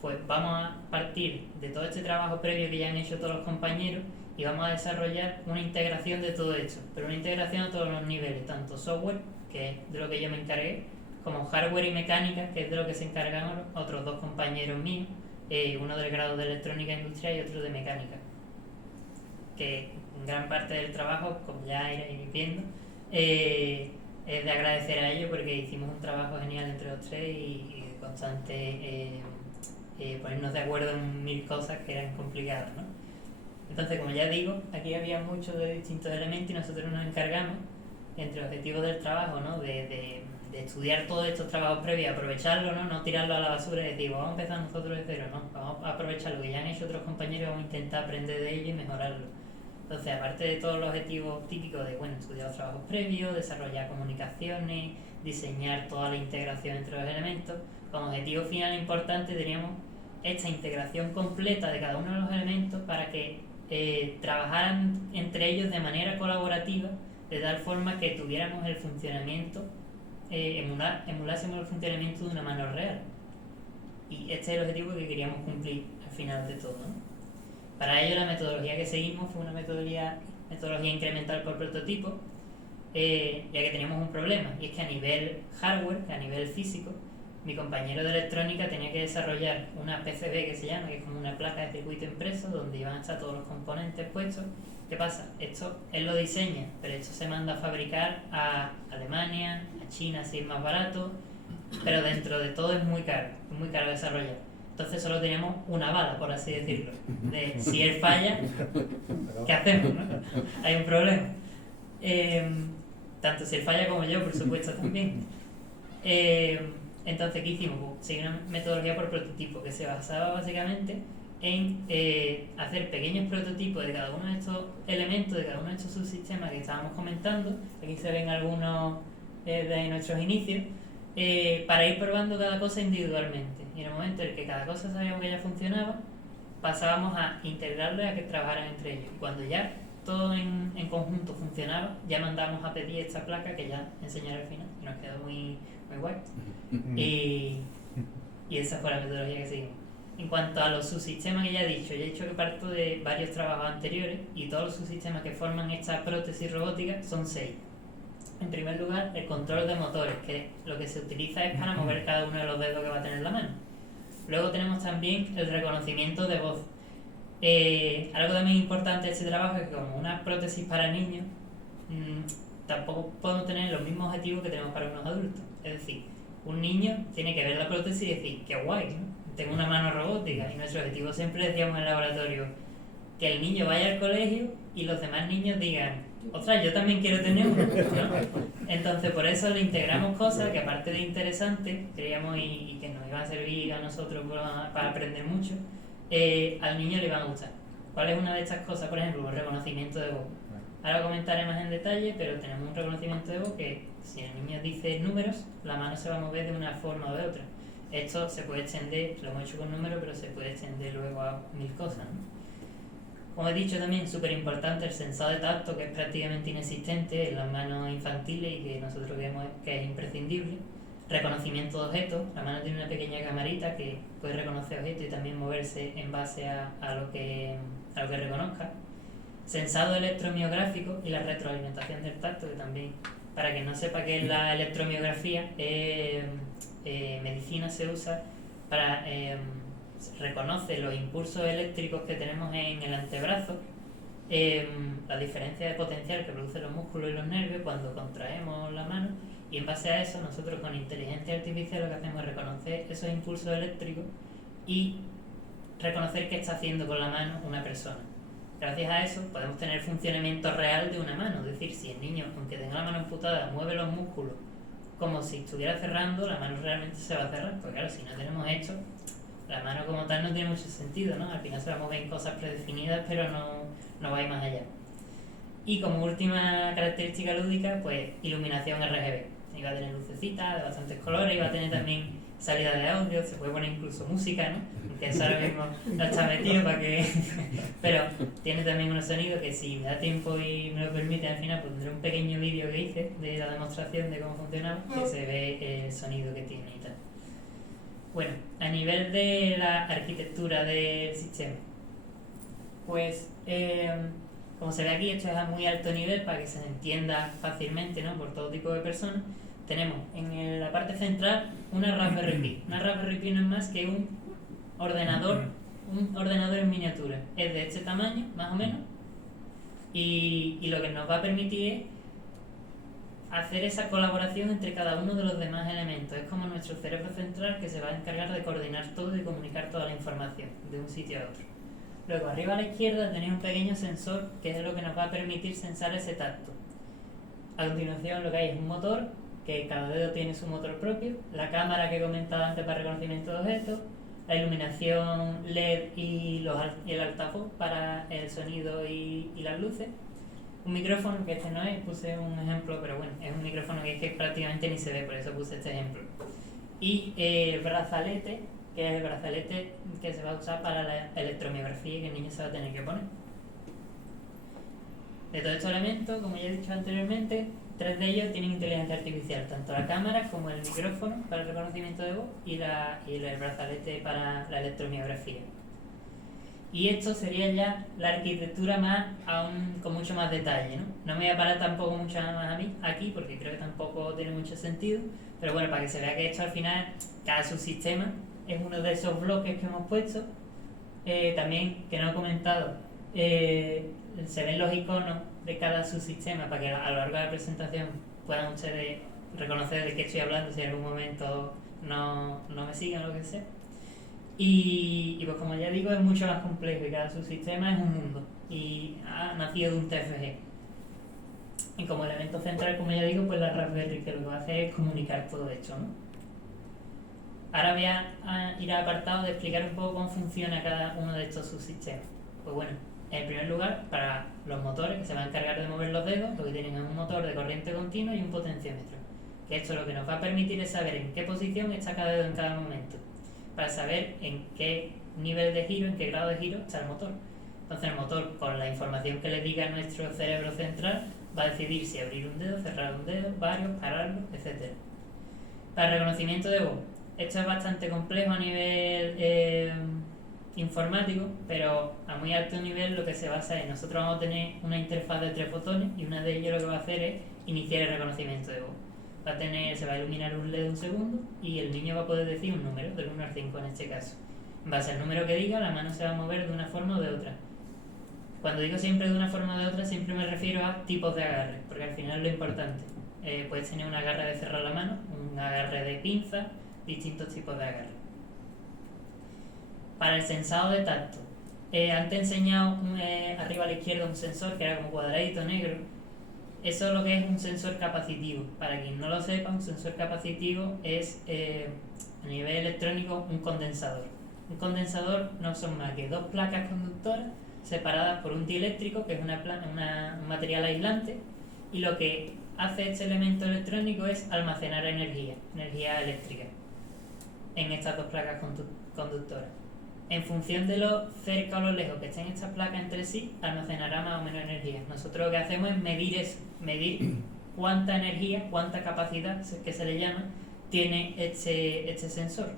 pues vamos a partir de todo este trabajo previo que ya han hecho todos los compañeros y vamos a desarrollar una integración de todo esto, pero una integración a todos los niveles, tanto software, que es de lo que yo me encargué, como hardware y mecánica, que es de lo que se encargan otros dos compañeros míos, uno del grado de electrónica industrial y otro de mecánica, que gran parte del trabajo, como ya iréis viendo, es de agradecer a ellos porque hicimos un trabajo genial entre los tres y constante ponernos de acuerdo en mil cosas que eran complicadas, ¿no? Entonces, como ya digo, aquí había muchos de distintos elementos y nosotros nos encargamos, entre objetivos del trabajo, ¿no? de estudiar todos estos trabajos previos, aprovecharlo, ¿no? Tirarlo a la basura y decir, vamos a empezar nosotros de cero, ¿no? Vamos a aprovechar lo que ya han hecho otros compañeros y vamos a intentar aprender de ello y mejorarlo. Entonces, aparte de todos los objetivos típicos de, bueno, estudiar los trabajos previos, desarrollar comunicaciones, diseñar toda la integración entre los elementos, como objetivo final importante teníamos esta integración completa de cada uno de los elementos para que trabajaran entre ellos de manera colaborativa, de tal forma que tuviéramos el funcionamiento, emulásemos el funcionamiento de una mano real. Y este es el objetivo que queríamos cumplir al final de todo, ¿no? Para ello la metodología que seguimos fue una metodología incremental por prototipo, ya que teníamos un problema, y es que a nivel hardware, que a nivel físico, mi compañero de electrónica tenía que desarrollar una PCB que se llama, que es como una placa de circuito impreso donde iban a estar todos los componentes puestos. ¿Qué pasa? Esto él lo diseña, pero esto se manda a fabricar a Alemania, a China si es más barato, pero dentro de todo es muy caro desarrollar. Entonces solo teníamos una bala, por así decirlo, de si él falla, ¿qué hacemos, no? Hay un problema. Tanto si él falla como yo, por supuesto, también. Entonces, ¿qué hicimos? Pues, seguir una metodología por prototipo que se basaba básicamente en hacer pequeños prototipos de cada uno de estos elementos, de cada uno de estos subsistemas que estábamos comentando. Aquí se ven algunos de nuestros inicios, para ir probando cada cosa individualmente. Y en el momento en el que cada cosa sabíamos que ya funcionaba, pasábamos a integrarlo y a que trabajaran entre ellos. Y cuando ya todo en conjunto funcionaba, ya mandábamos a pedir esta placa que ya enseñaré al final, y nos quedó muy guay. Y esa fue la metodología que seguimos. En cuanto a los subsistemas que ya he dicho que parto de varios trabajos anteriores y todos los subsistemas que forman esta prótesis robótica son 6. En primer lugar, el control de motores, que lo que se utiliza es para mover cada uno de los dedos que va a tener la mano. Luego tenemos también el reconocimiento de voz. Algo también importante de este trabajo es que como una prótesis para niños, tampoco podemos tener los mismos objetivos que tenemos para unos adultos. Es decir, un niño tiene que ver la prótesis y decir, qué guay, ¿no? Tengo una mano robótica. Y nuestro objetivo siempre decíamos en el laboratorio, que el niño vaya al colegio y los demás niños digan, ostras, yo también quiero tener uno, ¿no? Entonces por eso le integramos cosas que aparte de interesantes, creíamos y que nos iban a servir a nosotros para aprender mucho, al niño le iban a gustar. ¿Cuál es una de estas cosas? Por ejemplo, el reconocimiento de voz. Ahora comentaré más en detalle, pero tenemos un reconocimiento de voz que si el niño dice números, la mano se va a mover de una forma o de otra. Esto se puede extender, lo hemos hecho con números, pero se puede extender luego a 1000 cosas, ¿no? Como he dicho también, súper importante el sensor de tacto, que es prácticamente inexistente en las manos infantiles y que nosotros vemos que es imprescindible. Reconocimiento de objetos, la mano tiene una pequeña camarita que puede reconocer objetos y también moverse en base a lo que reconozca. Sensado electromiográfico y la retroalimentación del tacto, que también, para quien no sepa qué es la electromiografía, medicina se usa para reconoce los impulsos eléctricos que tenemos en el antebrazo, la diferencia de potencial que producen los músculos y los nervios cuando contraemos la mano, y en base a eso nosotros con inteligencia artificial lo que hacemos es reconocer esos impulsos eléctricos y reconocer qué está haciendo con la mano una persona. Gracias a eso podemos tener funcionamiento real de una mano, es decir, si el niño, aunque tenga la mano amputada, mueve los músculos como si estuviera cerrando, la mano realmente se va a cerrar, porque claro, si no tenemos esto, la mano como tal no tiene mucho sentido, ¿no? Al final se va a mover en cosas predefinidas, pero no va a ir más allá. Y como última característica lúdica, pues iluminación RGB. Iba a tener lucecitas de bastantes colores, iba a tener también salida de audio, se puede poner incluso música, ¿no? Aunque eso ahora mismo no está metido para que... Pero tiene también unos sonidos que si me da tiempo y me lo permite, al final pondré un pequeño vídeo que hice de la demostración de cómo funcionaba, que se ve el sonido que tiene y tal. Bueno, a nivel de la arquitectura del sistema, pues como se ve aquí, esto es a muy alto nivel para que se entienda fácilmente, ¿no?, por todo tipo de personas. Tenemos en la parte central una Raspberry Pi. Una Raspberry Pi no es más que un ordenador en miniatura. Es de este tamaño, más o menos, y lo que nos va a permitir es hacer esa colaboración entre cada uno de los demás elementos. Es como nuestro cerebro central que se va a encargar de coordinar todo y comunicar toda la información de un sitio a otro. Luego, arriba a la izquierda tenéis un pequeño sensor que es lo que nos va a permitir sensar ese tacto. A continuación lo que hay es un motor, que cada dedo tiene su motor propio, la cámara que comentaba antes para reconocimiento de objetos, la iluminación LED y el altavoz para el sonido y las luces, un micrófono, que este no es, puse un ejemplo, pero bueno, es un micrófono que es que prácticamente ni se ve, por eso puse este ejemplo. Y el brazalete, que es el brazalete que se va a usar para la electromiografía que el niño se va a tener que poner. De todos estos elementos, como ya he dicho anteriormente, 3 de ellos tienen inteligencia artificial, tanto la cámara como el micrófono para el reconocimiento de voz y el brazalete para la electromiografía. Y esto sería ya la arquitectura más aún con mucho más detalle, ¿no? No me voy a parar tampoco mucho más a mí aquí porque creo que tampoco tiene mucho sentido, pero bueno, para que se vea que esto al final, cada subsistema es uno de esos bloques que hemos puesto. También, que no he comentado, se ven los iconos de cada subsistema para que a lo largo de la presentación puedan ustedes reconocer de qué estoy hablando si en algún momento no me siguen o lo que sea. Y pues como ya digo, es mucho más complejo y cada subsistema es un mundo y ha nacido de un TFG. Y como elemento central, como ya digo, pues la Raspberry, que lo que va a hacer es comunicar todo esto, ¿no? Ahora voy a ir al apartado de explicar un poco cómo funciona cada uno de estos subsistemas. Pues bueno, en primer lugar, para los motores que se van a encargar de mover los dedos, lo que tienen es un motor de corriente continua y un potenciómetro. Que esto lo que nos va a permitir es saber en qué posición está cada dedo en cada momento, para saber en qué nivel de giro, en qué grado de giro está el motor. Entonces el motor, con la información que le diga a nuestro cerebro central, va a decidir si abrir un dedo, cerrar un dedo, varios, pararlo, etc. Para el reconocimiento de voz, esto es bastante complejo a nivel informático, pero a muy alto nivel lo que se basa es, nosotros vamos a tener una interfaz de 3 botones y una de ellos lo que va a hacer es iniciar el reconocimiento de voz. Se va a iluminar un LED un segundo y el niño va a poder decir un número, del 1 al 5 en este caso. En base al número que diga, la mano se va a mover de una forma o de otra. Cuando digo siempre de una forma o de otra, siempre me refiero a tipos de agarre, porque al final es lo importante. Puedes tener un agarre de cerrar la mano, un agarre de pinza, distintos tipos de agarre. Para el sensado de tacto, antes he enseñado arriba a la izquierda un sensor que era como cuadradito negro. Eso es lo que es un sensor capacitivo. Para quien no lo sepa, un sensor capacitivo es, a nivel electrónico, un condensador. Un condensador no son más que 2 placas conductoras separadas por un dieléctrico, que es un material aislante, y lo que hace este elemento electrónico es almacenar energía eléctrica, en estas 2 placas conductoras. En función de lo cerca o lo lejos que estén estas placas entre sí, almacenará más o menos energía. Nosotros lo que hacemos es medir eso, medir cuánta energía, cuánta capacidad, que se le llama, tiene este sensor.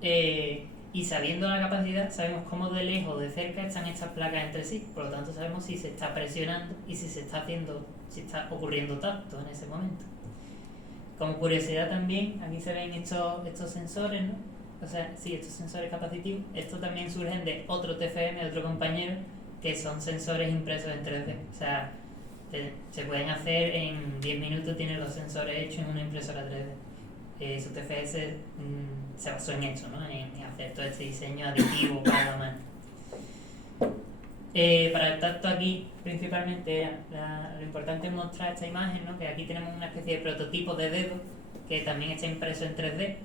Y sabiendo la capacidad, sabemos cómo de lejos o de cerca están estas placas entre sí. Por lo tanto, sabemos si se está presionando y si está ocurriendo tacto en ese momento. Como curiosidad también, aquí se ven estos sensores, ¿no? O sea, sí, estos sensores capacitivos, estos también surgen de otro TFM, de otro compañero, que son sensores impresos en 3D. O sea, se pueden hacer en 10 minutos, tienen los sensores hechos en una impresora 3D. Su TFS se basó en esto, ¿no? En hacer todo este diseño aditivo para la mano. Para el tacto aquí, principalmente, lo importante es mostrar esta imagen, ¿no? Que aquí tenemos una especie de prototipo de dedo que también está impreso en 3D.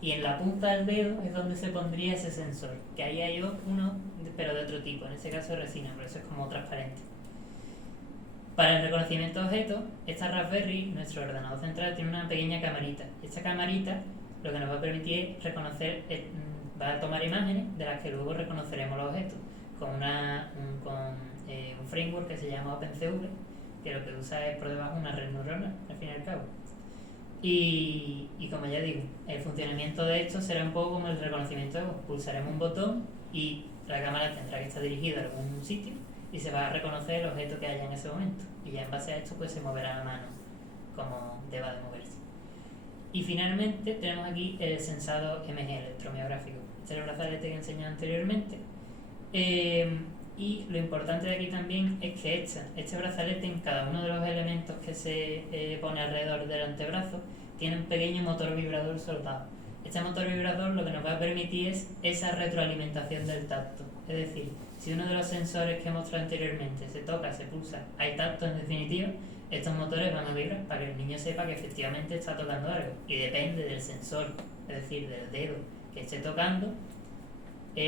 Y en la punta del dedo es donde se pondría ese sensor, que ahí hay uno, pero de otro tipo, en este caso de resina, por eso es como transparente. Para el reconocimiento de objetos, esta Raspberry, nuestro ordenador central, tiene una pequeña camarita. Esta camarita lo que nos va a permitir es reconocer, va a tomar imágenes de las que luego reconoceremos los objetos, con un framework que se llama OpenCV, que lo que usa es por debajo una red neuronal, al fin y al cabo. Y como ya digo, el funcionamiento de esto será un poco como el reconocimiento de voz. Pulsaremos un botón y la cámara tendrá que estar dirigida a algún sitio y se va a reconocer el objeto que haya en ese momento. Y ya en base a esto pues se moverá la mano como deba de moverse. Y finalmente tenemos aquí el sensado MG, electromiográfico. Este es el brazalete que he enseñado anteriormente. Y lo importante de aquí también es que este brazalete, en cada uno de los elementos que se pone alrededor del antebrazo, tiene un pequeño motor vibrador soldado. Este motor vibrador lo que nos va a permitir es esa retroalimentación del tacto. Es decir, si uno de los sensores que he mostrado anteriormente se toca, se pulsa, hay tacto en definitiva, estos motores van a vibrar para que el niño sepa que efectivamente está tocando algo. Y depende del sensor, es decir, del dedo que esté tocando,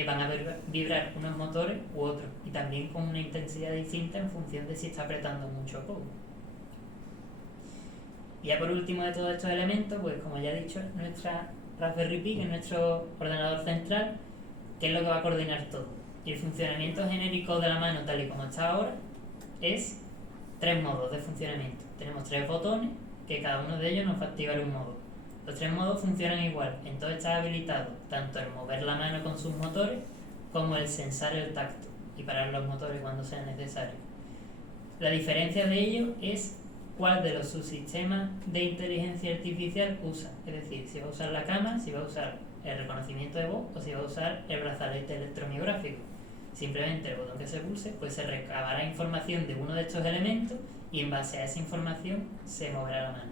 van a vibrar unos motores u otros, y también con una intensidad distinta en función de si está apretando mucho o poco. Y ya por último de todos estos elementos, pues como ya he dicho, nuestra Raspberry Pi, que es nuestro ordenador central, que es lo que va a coordinar todo. Y el funcionamiento genérico de la mano, tal y como está ahora, es 3 modos de funcionamiento. Tenemos 3 botones, que cada uno de ellos nos va a activar un modo. Los 3 modos funcionan igual, entonces está habilitado tanto el mover la mano con sus motores como el sensar el tacto y parar los motores cuando sea necesario. La diferencia de ello es cuál de los subsistemas de inteligencia artificial usa, es decir, si va a usar la cámara, si va a usar el reconocimiento de voz o si va a usar el brazalete electromiográfico. Simplemente el botón que se pulse, pues se recabará información de uno de estos elementos y en base a esa información se moverá la mano.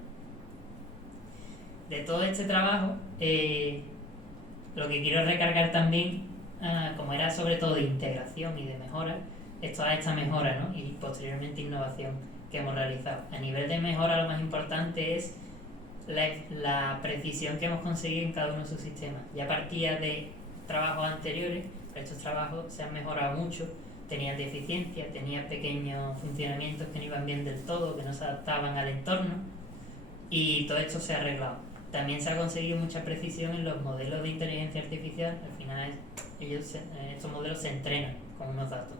De todo este trabajo, lo que quiero recargar también, como era sobre todo de integración y de mejora, es toda esta mejora, ¿no? Y posteriormente innovación que hemos realizado. A nivel de mejora, lo más importante es la precisión que hemos conseguido en cada uno de sus sistemas. Ya partía de trabajos anteriores, pero estos trabajos se han mejorado mucho, tenían deficiencias, tenían pequeños funcionamientos que no iban bien del todo, que no se adaptaban al entorno, y todo esto se ha arreglado. También se ha conseguido mucha precisión en los modelos de inteligencia artificial. Al final estos modelos se entrenan con unos datos.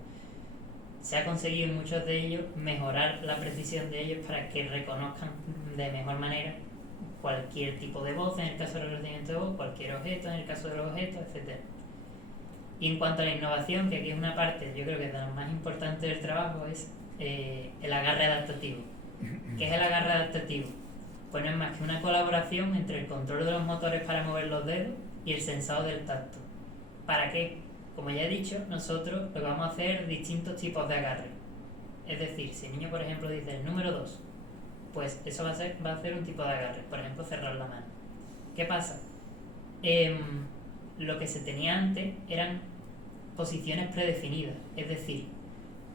Se ha conseguido en muchos de ellos mejorar la precisión de ellos para que reconozcan de mejor manera cualquier tipo de voz, en el caso del reconocimiento de voz, cualquier objeto, en el caso de los objetos, etc. Y en cuanto a la innovación, que aquí es una parte, yo creo que de lo más importante del trabajo, es el agarre adaptativo. ¿Qué es el agarre adaptativo? Pues no es más que una colaboración entre el control de los motores para mover los dedos y el sensado del tacto. ¿Para qué? Como ya he dicho, nosotros lo que vamos a hacer distintos tipos de agarre. Es decir, si el niño, por ejemplo, dice el número 2, pues eso va a hacer un tipo de agarre. Por ejemplo, cerrar la mano. ¿Qué pasa? Lo que se tenía antes eran posiciones predefinidas. Es decir,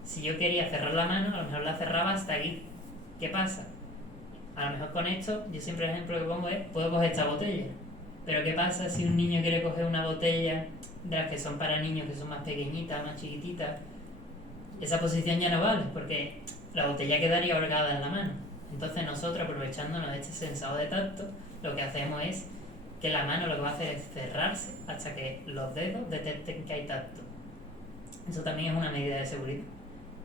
si yo quería cerrar la mano, a lo mejor la cerraba hasta aquí. ¿Qué pasa? A lo mejor con esto, yo siempre el ejemplo que pongo es, puedo coger esta botella. Pero ¿qué pasa si un niño quiere coger una botella de las que son para niños que son más pequeñitas, más chiquititas? Esa posición ya no vale, porque la botella quedaría holgada en la mano. Entonces nosotros, aprovechándonos de este sensado de tacto, lo que hacemos es que la mano lo que va a hacer es cerrarse hasta que los dedos detecten que hay tacto. Eso también es una medida de seguridad.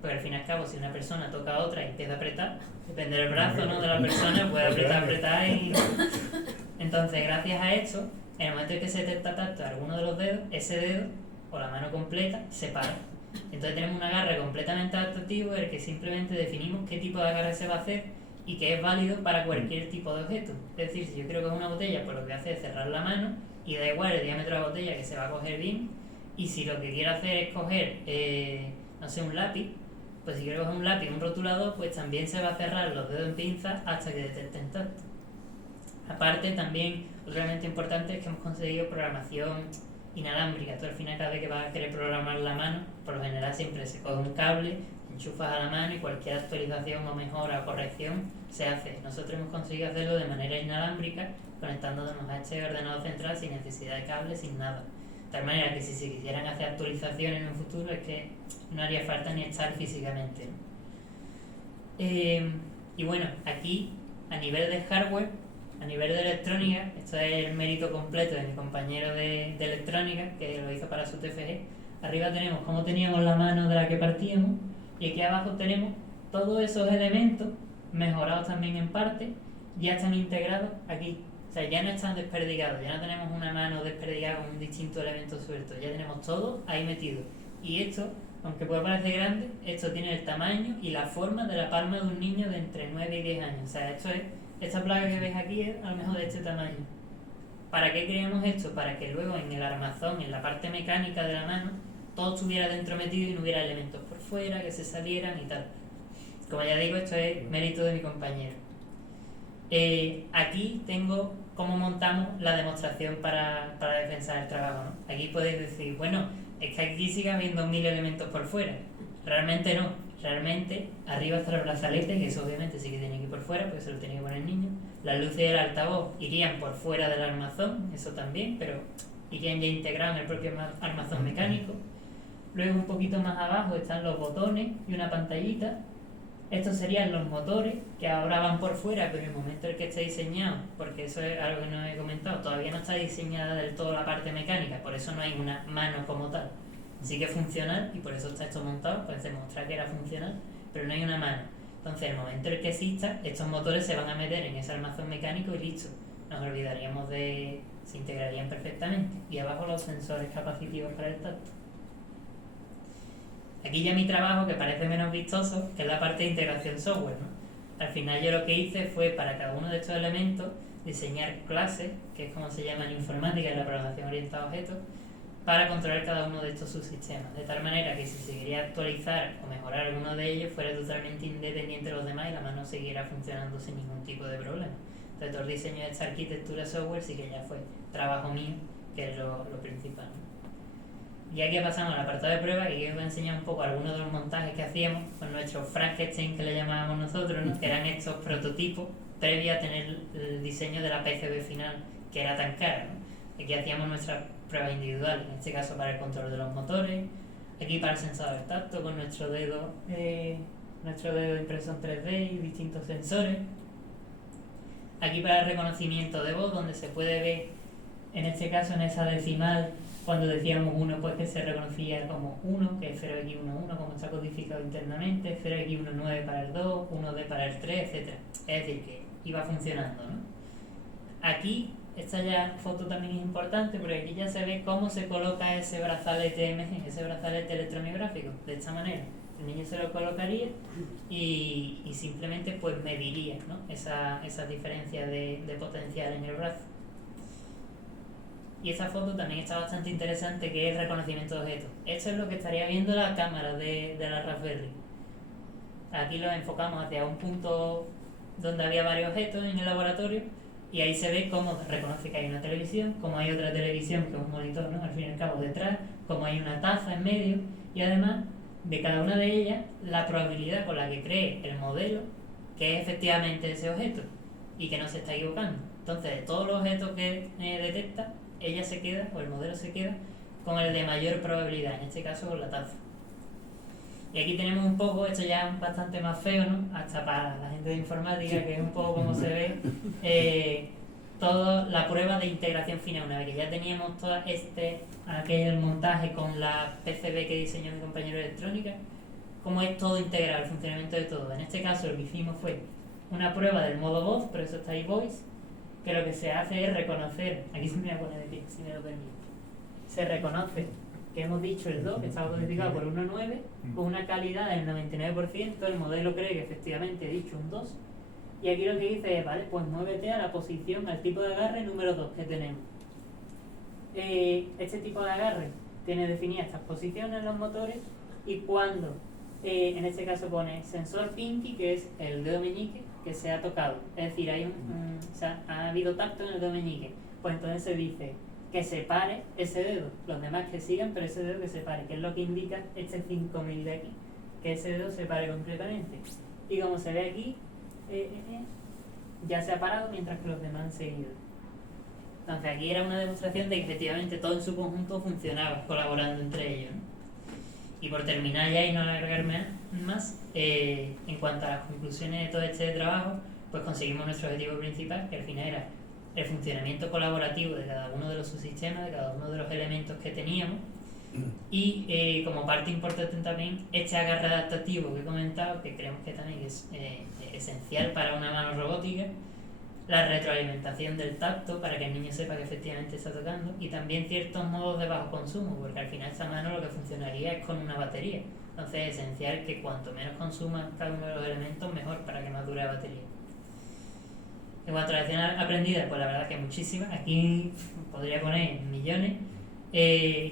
Porque al fin y al cabo, si una persona toca a otra y empieza a apretar, depende del brazo, ¿no?, de la persona, puede apretar y... Entonces, gracias a esto, en el momento en que se detecta tacto de alguno de los dedos, ese dedo, o la mano completa, se para. Entonces tenemos un agarre completamente adaptativo en el que simplemente definimos qué tipo de agarre se va a hacer y que es válido para cualquier tipo de objeto. Es decir, si yo quiero coger una botella, pues lo que voy a hacer es cerrar la mano y da igual el diámetro de la botella, que se va a coger bien. Y si lo que quiero hacer es coger, no sé, un lápiz, pues si quiero coger un lápiz, un rotulador, pues también se va a cerrar los dedos en pinza hasta que detecten tacto. Aparte, también, otro elemento importante es que hemos conseguido programación inalámbrica. Tú al final, cada vez que vas a querer programar la mano, por lo general siempre se coge un cable, enchufas a la mano y cualquier actualización o mejora o corrección se hace. Nosotros hemos conseguido hacerlo de manera inalámbrica, conectándonos a este ordenador central sin necesidad de cable, sin nada. De tal manera que si se quisieran hacer actualizaciones en un futuro, es que no haría falta ni estar físicamente, ¿no? Y bueno, aquí, a nivel de hardware, a nivel de electrónica, esto es el mérito completo de mi compañero de electrónica, que lo hizo para su TFG. Arriba tenemos cómo teníamos la mano de la que partíamos, y aquí abajo tenemos todos esos elementos mejorados también en parte, ya están integrados aquí. O sea, ya no están desperdigados, ya no tenemos una mano desperdigada con un distinto elemento suelto, ya tenemos todo ahí metido. Y esto, aunque pueda parecer grande, esto tiene el tamaño y la forma de la palma de un niño de entre 9 y 10 años. O sea, esta placa que veis aquí es a lo mejor de este tamaño. ¿Para qué creamos esto? Para que luego en el armazón, en la parte mecánica de la mano, todo estuviera dentro metido y no hubiera elementos por fuera que se salieran y tal. Como ya digo, esto es mérito de mi compañero. Aquí tengo cómo montamos la demostración para defensar el trabajo, ¿no? Aquí podéis decir, bueno, es que aquí sigue habiendo 1000 elementos por fuera. Realmente no. Realmente arriba está el brazalete, que eso obviamente sí que tiene que ir por fuera, porque se lo tiene que poner el niño. Las luces del altavoz irían por fuera del armazón, eso también, pero irían ya integrados en el propio armazón mecánico. Luego un poquito más abajo están los botones y una pantallita. Estos serían los motores, que ahora van por fuera, pero en el momento en el que esté diseñado, porque eso es algo que no he comentado, todavía no está diseñada del todo la parte mecánica, por eso no hay una mano como tal. Sí que es funcional, y por eso está esto montado, para demostrar que era funcional, pero no hay una mano. Entonces, en el momento en el que exista, estos motores se van a meter en ese armazón mecánico y listo. Nos olvidaríamos se integrarían perfectamente. Y abajo los sensores capacitivos para el tacto. Aquí ya mi trabajo, que parece menos vistoso, que es la parte de integración software, ¿no? Al final yo lo que hice fue, para cada uno de estos elementos, diseñar clases, que es como se llama en informática, en la programación orientada a objetos, para controlar cada uno de estos subsistemas, de tal manera que si se quería actualizar o mejorar alguno de ellos, fuera totalmente independiente de los demás y la mano siguiera funcionando sin ningún tipo de problema. Entonces todo el diseño de esta arquitectura software sí que ya fue trabajo mío, que es lo principal, ¿no? Y aquí pasamos al apartado de prueba, y os voy a enseñar un poco algunos de los montajes que hacíamos con nuestros Frankenstein, que le llamábamos nosotros, ¿no? Que eran estos prototipos previa a tener el diseño de la PCB final, que era tan cara, ¿no? Aquí hacíamos nuestras pruebas individuales, en este caso para el control de los motores, aquí para el sensor del tacto con nuestro dedo impreso en 3D y distintos sensores, aquí para el reconocimiento de voz, donde se puede ver, en este caso en esa decimal, cuando decíamos 1, pues que se reconocía como 1, que es 0x11, como está codificado internamente, 0x19 para el 2, 1D para el 3, etc. Es decir, que iba funcionando, ¿no? Aquí, esta ya foto también es importante, porque aquí ya se ve cómo se coloca ese brazalete EMG, ese brazalete electromiográfico, de esta manera. El niño se lo colocaría y simplemente pues mediría, ¿no? esa diferencia de potencial en el brazo. Y esta foto también está bastante interesante, que es el reconocimiento de objetos. Esto es lo que estaría viendo la cámara de la Raspberry. Aquí lo enfocamos hacia un punto donde había varios objetos en el laboratorio, y ahí se ve cómo reconoce que hay una televisión, cómo hay otra televisión que es un monitor, ¿no? Al fin y al cabo detrás, cómo hay una taza en medio, y además de cada una de ellas la probabilidad con la que cree el modelo que es efectivamente ese objeto y que no se está equivocando. Entonces, de todos los objetos que detecta, ella se queda, o el modelo se queda, con el de mayor probabilidad, en este caso con la taza. Y aquí tenemos un poco, esto ya es bastante más feo, ¿no? Hasta para la gente de informática, que es un poco como se ve toda la prueba de integración final. Una vez que ya teníamos todo aquel montaje con la PCB que diseñó mi compañero de electrónica, cómo es todo integral, el funcionamiento de todo. En este caso lo que hicimos fue una prueba del modo voz, por eso está ahí voice, que lo que se hace es reconocer, aquí se me voy a poner de pie, si me lo permite, se reconoce que hemos dicho el 2, que estaba codificado por 1.9, con una calidad del 99%, el modelo cree que efectivamente he dicho un 2, y aquí lo que dice es, vale, pues muévete a la posición, al tipo de agarre número 2 que tenemos. Este tipo de agarre tiene definidas estas posiciones en los motores, y cuando, en este caso pone sensor pinky, que es el dedo meñique, que se ha tocado, es decir, hay ha habido tacto en el dedo meñique, pues entonces se dice que separe ese dedo, los demás que sigan, pero ese dedo que separe, que es lo que indica este 5.000 de aquí, que ese dedo se pare completamente. Y como se ve aquí, ya se ha parado mientras que los demás han seguido. Entonces aquí era una demostración de que efectivamente todo en su conjunto funcionaba, colaborando entre ellos, ¿no? Y por terminar ya y no alargarme más, en cuanto a las conclusiones de todo este trabajo, pues conseguimos nuestro objetivo principal, que al final era el funcionamiento colaborativo de cada uno de los subsistemas, de cada uno de los elementos que teníamos, y como parte importante también este agarre adaptativo que he comentado, que creemos que también es esencial para una mano robótica, la retroalimentación del tacto para que el niño sepa que efectivamente está tocando, y también ciertos modos de bajo consumo, porque al final esta mano lo que funcionaría es con una batería. Entonces es esencial que cuanto menos consuma cada uno de los elementos, mejor para que no dure la batería. En cuanto a la lección aprendida, pues la verdad que muchísimas. Aquí podría poner millones.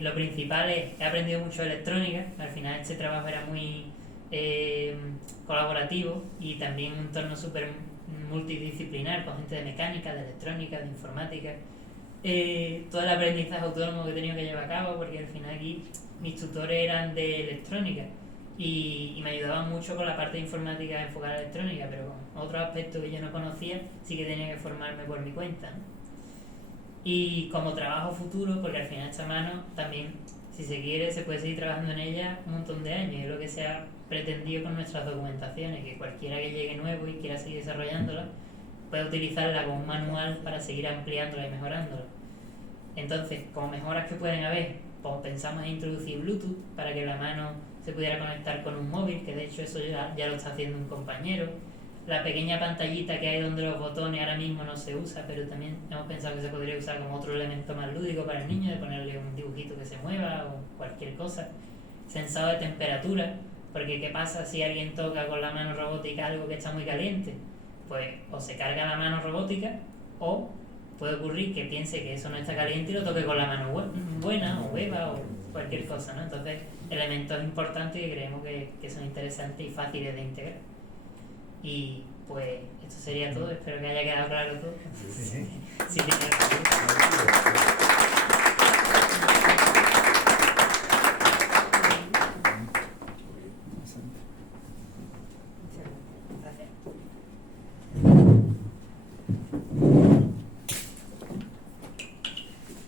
Lo principal es, he aprendido mucho electrónica. Al final este trabajo era muy colaborativo y también un entorno súper multidisciplinar, con gente de mecánica, de electrónica, de informática. Todo el aprendizaje autónomo que he tenido que llevar a cabo, porque al final aquí mis tutores eran de electrónica y me ayudaban mucho con la parte de informática enfocada a electrónica, pero con otros aspectos que yo no conocía sí que tenía que formarme por mi cuenta, ¿no? Y como trabajo futuro, porque al final esta mano también, si se quiere, se puede seguir trabajando en ella un montón de años, y es lo que se ha pretendido con nuestras documentaciones, que cualquiera que llegue nuevo y quiera seguir desarrollándola puede utilizarla como un manual para seguir ampliándola y mejorándola. Entonces, como mejoras que pueden haber, pues pensamos en introducir Bluetooth para que la mano se pudiera conectar con un móvil, que de hecho eso ya lo está haciendo un compañero. La pequeña pantallita que hay donde los botones ahora mismo no se usa, pero también hemos pensado que se podría usar como otro elemento más lúdico para el niño, de ponerle un dibujito que se mueva o cualquier cosa. Sensado de temperatura, porque ¿qué pasa si alguien toca con la mano robótica algo que está muy caliente? Pues o se carga la mano robótica, o puede ocurrir que piense que eso no está caliente y lo toque con la mano buena o beba o cualquier cosa, ¿no? Entonces, elementos importantes que creemos que son interesantes y fáciles de integrar. Y pues esto sería todo, espero que haya quedado claro todo. Sí. Sí,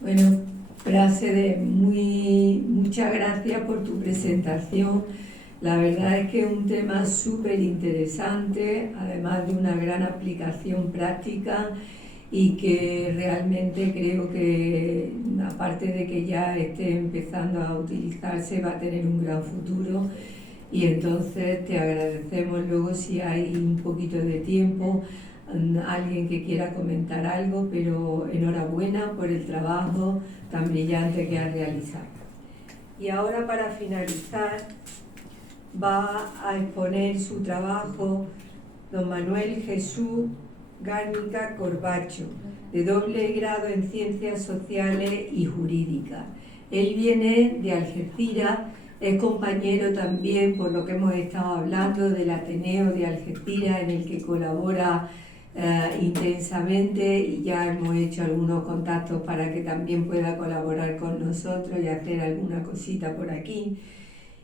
Bueno, Praxedes, muchas gracias por tu presentación. La verdad es que es un tema súper interesante, además de una gran aplicación práctica, y que realmente creo que, aparte de que ya esté empezando a utilizarse, va a tener un gran futuro. Y entonces te agradecemos. Luego, si hay un poquito de tiempo, alguien que quiera comentar algo, pero enhorabuena por el trabajo tan brillante que has realizado. Y ahora, para finalizar, va a exponer su trabajo don Manuel Jesús Gárnica Corbacho, de doble grado en Ciencias Sociales y Jurídicas. Él viene de Algeciras, es compañero también, por lo que hemos estado hablando, del Ateneo de Algeciras, en el que colabora intensamente, y ya hemos hecho algunos contactos para que también pueda colaborar con nosotros y hacer alguna cosita por aquí.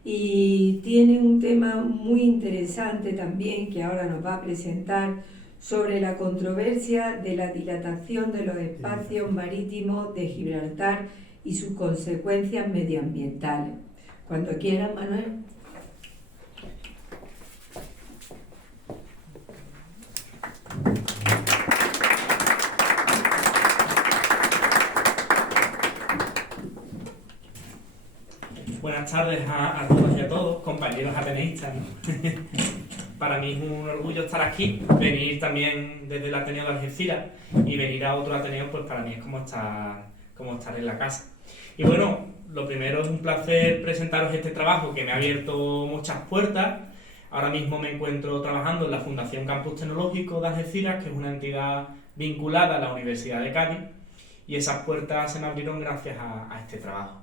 Y tiene un tema muy interesante también que ahora nos va a presentar, sobre la controversia de la dilatación de los espacios marítimos de Gibraltar y sus consecuencias medioambientales. Cuando quieras, Manuel. Buenas tardes a todos y a todos, compañeros ateneístas, ¿no? Para mí es un orgullo estar aquí, venir también desde el Ateneo de Algeciras, y venir a otro Ateneo, pues para mí es como estar en la casa. Y bueno, lo primero, es un placer presentaros este trabajo que me ha abierto muchas puertas. Ahora mismo me encuentro trabajando en la Fundación Campus Tecnológico de Algeciras, que es una entidad vinculada a la Universidad de Cádiz, y esas puertas se me abrieron gracias a este trabajo.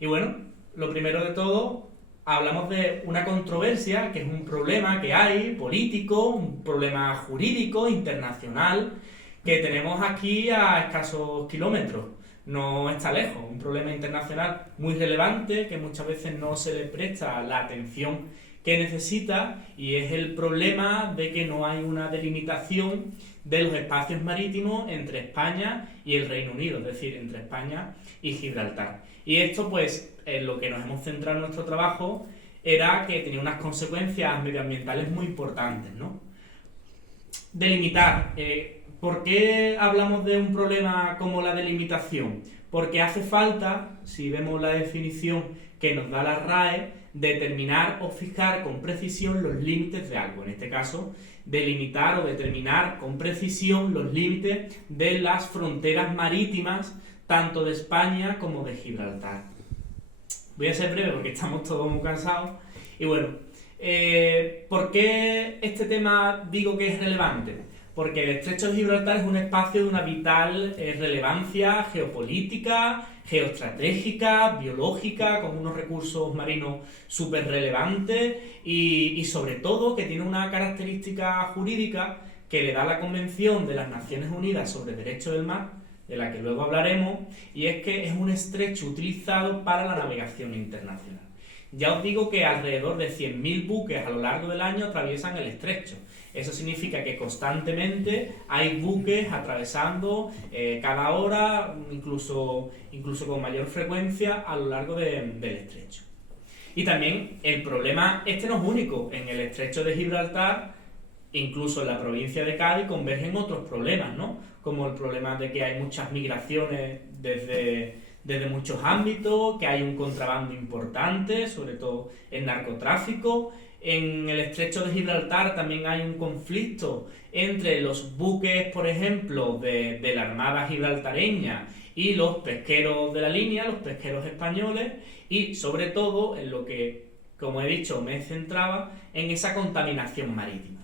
Y bueno, lo primero de todo, hablamos de una controversia, que es un problema que hay, político, un problema jurídico, internacional, que tenemos aquí a escasos kilómetros. No está lejos, un problema internacional muy relevante, que muchas veces no se le presta la atención que necesita, y es el problema de que no hay una delimitación de los espacios marítimos entre España y el Reino Unido, es decir, entre España y Gibraltar. Y esto, pues, en lo que nos hemos centrado en nuestro trabajo, era que tenía unas consecuencias medioambientales muy importantes, ¿no? Delimitar. ¿Por qué hablamos de un problema como la delimitación? Porque hace falta, si vemos la definición que nos da la RAE, determinar o fijar con precisión los límites de algo. En este caso, delimitar o determinar con precisión los límites de las fronteras marítimas, tanto de España como de Gibraltar. Voy a ser breve porque estamos todos muy cansados. Y bueno, ¿por qué este tema digo que es relevante? Porque el Estrecho de Gibraltar es un espacio de una vital relevancia geopolítica, geoestratégica, biológica, con unos recursos marinos súper relevantes y sobre todo que tiene una característica jurídica que le da la Convención de las Naciones Unidas sobre Derecho del Mar, de la que luego hablaremos, y es que es un estrecho utilizado para la navegación internacional. Ya os digo que alrededor de 100.000 buques a lo largo del año atraviesan el estrecho. Eso significa que constantemente hay buques atravesando cada hora, incluso con mayor frecuencia a lo largo del estrecho. Y también el problema este no es único. En el estrecho de Gibraltar, incluso en la provincia de Cádiz, convergen otros problemas, ¿no? Como el problema de que hay muchas migraciones desde muchos ámbitos, que hay un contrabando importante, sobre todo el narcotráfico. En el estrecho de Gibraltar también hay un conflicto entre los buques, por ejemplo, de la Armada gibraltareña y los pesqueros de la línea, los pesqueros españoles, y sobre todo en lo que, como he dicho, me centraba en esa contaminación marítima.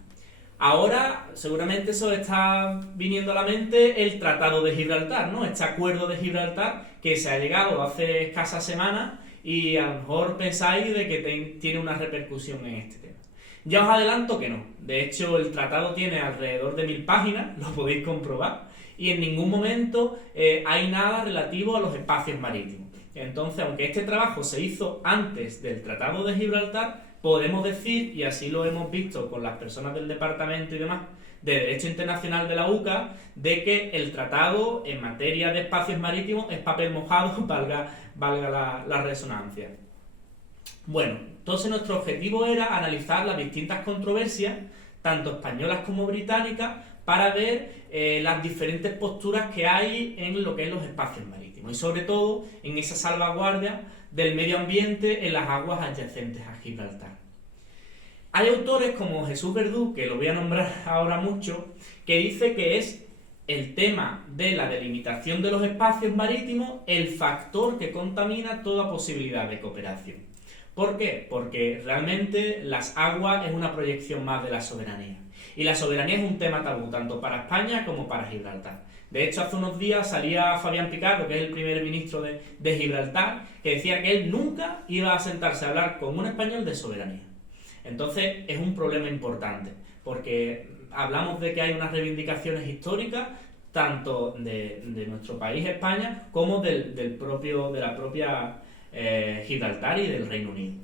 Ahora, seguramente eso está viniendo a la mente el Tratado de Gibraltar, ¿no? Este acuerdo de Gibraltar que se ha llegado hace escasas semanas y a lo mejor pensáis de que tiene una repercusión en este tema. Ya os adelanto que no. De hecho, el tratado tiene alrededor de 1000 páginas, lo podéis comprobar, y en ningún momento hay nada relativo a los espacios marítimos. Entonces, aunque este trabajo se hizo antes del Tratado de Gibraltar, podemos decir, y así lo hemos visto con las personas del departamento y demás, de Derecho Internacional de la UCA, de que el tratado en materia de espacios marítimos es papel mojado, valga la resonancia. Bueno, entonces nuestro objetivo era analizar las distintas controversias, tanto españolas como británicas, para ver las diferentes posturas que hay en lo que es los espacios marítimos y sobre todo en esa salvaguardia del medio ambiente en las aguas adyacentes a Gibraltar. Hay autores como Jesús Verdú, que lo voy a nombrar ahora mucho, que dice que es el tema de la delimitación de los espacios marítimos el factor que contamina toda posibilidad de cooperación. ¿Por qué? Porque realmente las aguas es una proyección más de la soberanía. Y la soberanía es un tema tabú, tanto para España como para Gibraltar. De hecho, hace unos días salía Fabián Picardo, que es el primer ministro de Gibraltar, que decía que él nunca iba a sentarse a hablar con un español de soberanía. Entonces, es un problema importante, porque hablamos de que hay unas reivindicaciones históricas, tanto de nuestro país, España, como de la propia Gibraltar y del Reino Unido.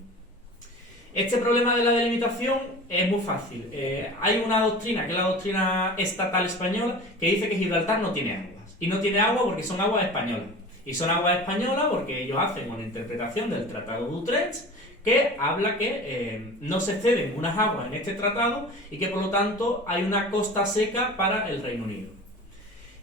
Este problema de la delimitación es muy fácil. Hay una doctrina, que es la doctrina estatal española, que dice que Gibraltar no tiene aguas. Y no tiene agua porque son aguas españolas. Y son aguas españolas porque ellos hacen una interpretación del Tratado de Utrecht que habla que no se ceden unas aguas en este tratado y que por lo tanto hay una costa seca para el Reino Unido.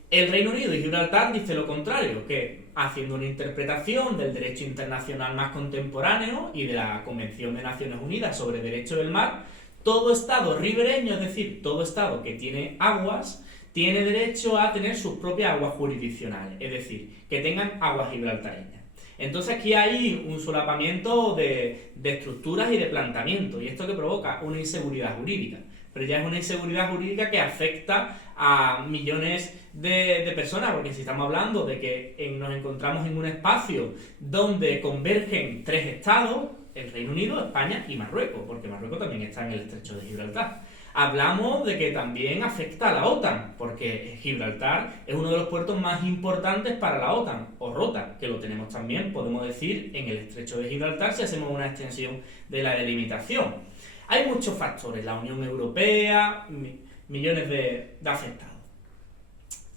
El Reino Unido y Gibraltar dice lo contrario, que haciendo una interpretación del derecho internacional más contemporáneo y de la Convención de Naciones Unidas sobre Derecho del Mar, todo Estado ribereño, es decir, todo Estado que tiene aguas, tiene derecho a tener sus propias aguas jurisdiccionales, es decir, que tengan aguas gibraltareñas. Entonces aquí hay un solapamiento de estructuras y de planteamiento, y esto que provoca una inseguridad jurídica. Pero ya es una inseguridad jurídica que afecta a millones de personas, porque si estamos hablando de que nos encontramos en un espacio donde convergen 3 estados, el Reino Unido, España y Marruecos, porque Marruecos también está en el estrecho de Gibraltar. Hablamos de que también afecta a la OTAN, porque Gibraltar es uno de los puertos más importantes para la OTAN, o ROTA, que lo tenemos también, podemos decir, en el estrecho de Gibraltar si hacemos una extensión de la delimitación. Hay muchos factores, la Unión Europea, millones de afectados.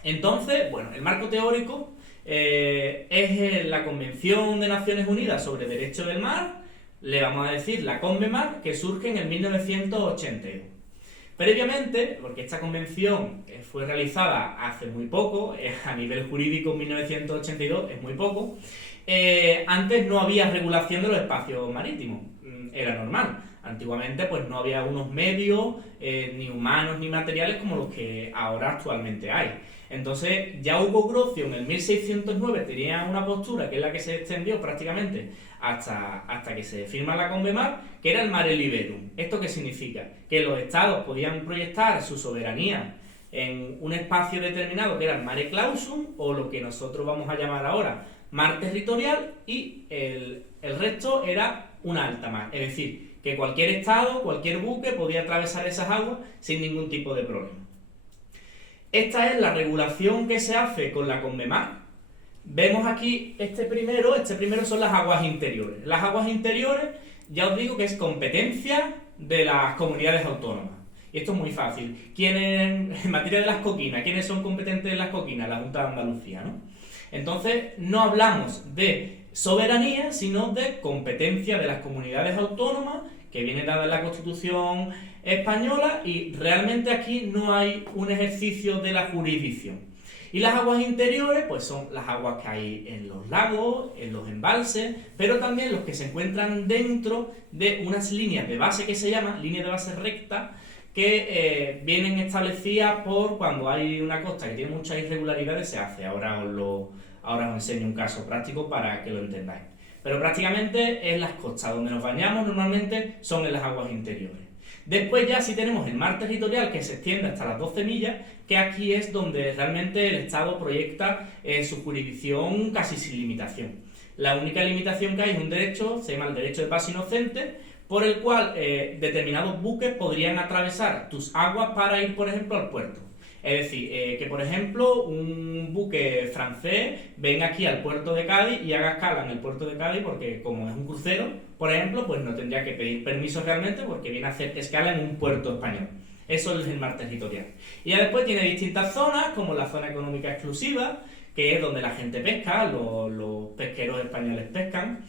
Entonces, bueno, el marco teórico es la Convención de Naciones Unidas sobre Derecho del Mar, le vamos a decir la CONVEMAR, que surge en el 1982. Previamente, porque esta convención fue realizada hace muy poco, a nivel jurídico en 1982 es muy poco, antes no había regulación de los espacios marítimos, era normal. Antiguamente pues no había unos medios, ni humanos ni materiales como los que ahora actualmente hay. Entonces ya Hugo Grocio en el 1609 tenía una postura que es la que se extendió prácticamente hasta que se firma la Convemar, que era el mare liberum. ¿Esto qué significa? Que los estados podían proyectar su soberanía en un espacio determinado que era el mare clausum, o lo que nosotros vamos a llamar ahora mar territorial, y el resto era una alta mar. Es decir, que cualquier estado, cualquier buque podía atravesar esas aguas sin ningún tipo de problema. Esta es la regulación que se hace con la Convemar. Vemos aquí este primero son las aguas interiores. Las aguas interiores, ya os digo que es competencia de las comunidades autónomas. Y esto es muy fácil. En materia de las coquinas, ¿quiénes son competentes en las coquinas? La Junta de Andalucía, ¿no? Entonces, no hablamos de soberanía, sino de competencia de las comunidades autónomas, que viene dada en la Constitución española, y realmente aquí no hay un ejercicio de la jurisdicción. Y las aguas interiores, pues son las aguas que hay en los lagos, en los embalses, pero también los que se encuentran dentro de unas líneas de base que se llaman líneas de base recta, que vienen establecidas por cuando hay una costa que tiene muchas irregularidades, se hace. Ahora os enseño un caso práctico para que lo entendáis. Pero prácticamente en las costas donde nos bañamos normalmente son en las aguas interiores. Después ya sí tenemos el mar territorial, que se extiende hasta las 12 millas, que aquí es donde realmente el Estado proyecta su jurisdicción casi sin limitación. La única limitación que hay es un derecho, se llama el derecho de paso inocente, por el cual determinados buques podrían atravesar tus aguas para ir, por ejemplo, al puerto. Es decir, que por ejemplo un buque francés venga aquí al puerto de Cádiz y haga escala en el puerto de Cádiz, porque como es un crucero, por ejemplo, pues no tendría que pedir permiso realmente porque viene a hacer escala en un puerto español. Eso es el mar territorial. Y ya después tiene distintas zonas, como la zona económica exclusiva, que es donde la gente pesca, los pesqueros españoles pescan.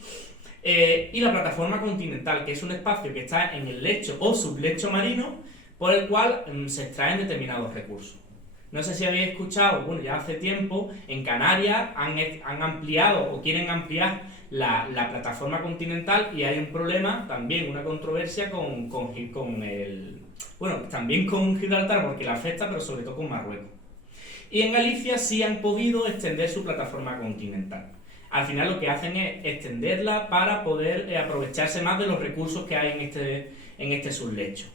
Y la plataforma continental, que es un espacio que está en el lecho o sublecho marino, por el cual se extraen determinados recursos. No sé si habéis escuchado, bueno, ya hace tiempo, en Canarias han ampliado o quieren ampliar la plataforma continental, y hay un problema, también una controversia también con Gibraltar, porque la afecta, pero sobre todo con Marruecos. Y en Galicia sí han podido extender su plataforma continental. Al final lo que hacen es extenderla para poder aprovecharse más de los recursos que hay en este sublecho.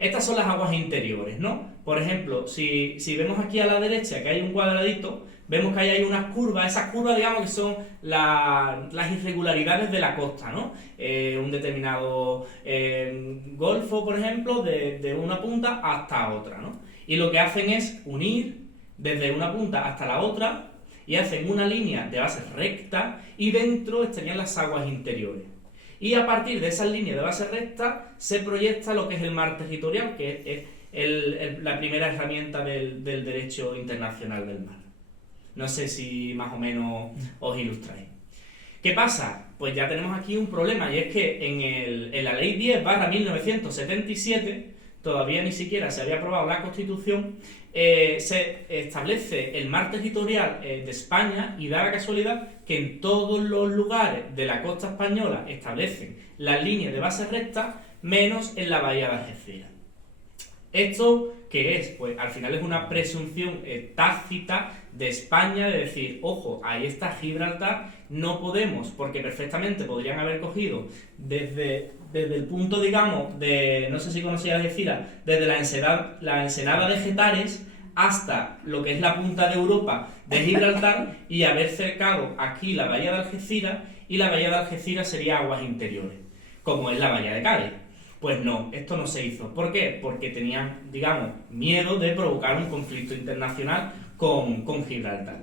Estas son las aguas interiores, ¿no? Por ejemplo, si vemos aquí a la derecha que hay un cuadradito, vemos que ahí hay unas curvas. Esas curvas, digamos, que son las irregularidades de la costa, ¿no? Un determinado golfo, por ejemplo, de una punta hasta otra, ¿no? Y lo que hacen es unir desde una punta hasta la otra, y hacen una línea de base recta, y dentro estarían las aguas interiores. Y a partir de esas líneas de base recta se proyecta lo que es el mar territorial, que es la primera herramienta del derecho internacional del mar. No sé si más o menos os ilustráis. ¿Qué pasa? Pues ya tenemos aquí un problema, y es que en la Ley 10/1977, todavía ni siquiera se había aprobado la Constitución, se establece el mar territorial de España, y da la casualidad que en todos los lugares de la costa española establecen las líneas de base recta, menos en la bahía de Algeciras. ¿Esto qué es? Pues al final es una presunción tácita de España de decir, ojo, ahí está Gibraltar, no podemos, porque perfectamente podrían haber cogido desde el punto, digamos, no sé si conocéis Algeciras, desde la ensenada de Getares hasta lo que es la punta de Europa de Gibraltar, y haber cercado aquí la bahía de Algeciras, y la bahía de Algeciras sería aguas interiores, como es la bahía de Cádiz. Pues no, esto no se hizo. ¿Por qué? Porque tenían, digamos, miedo de provocar un conflicto internacional con Gibraltar.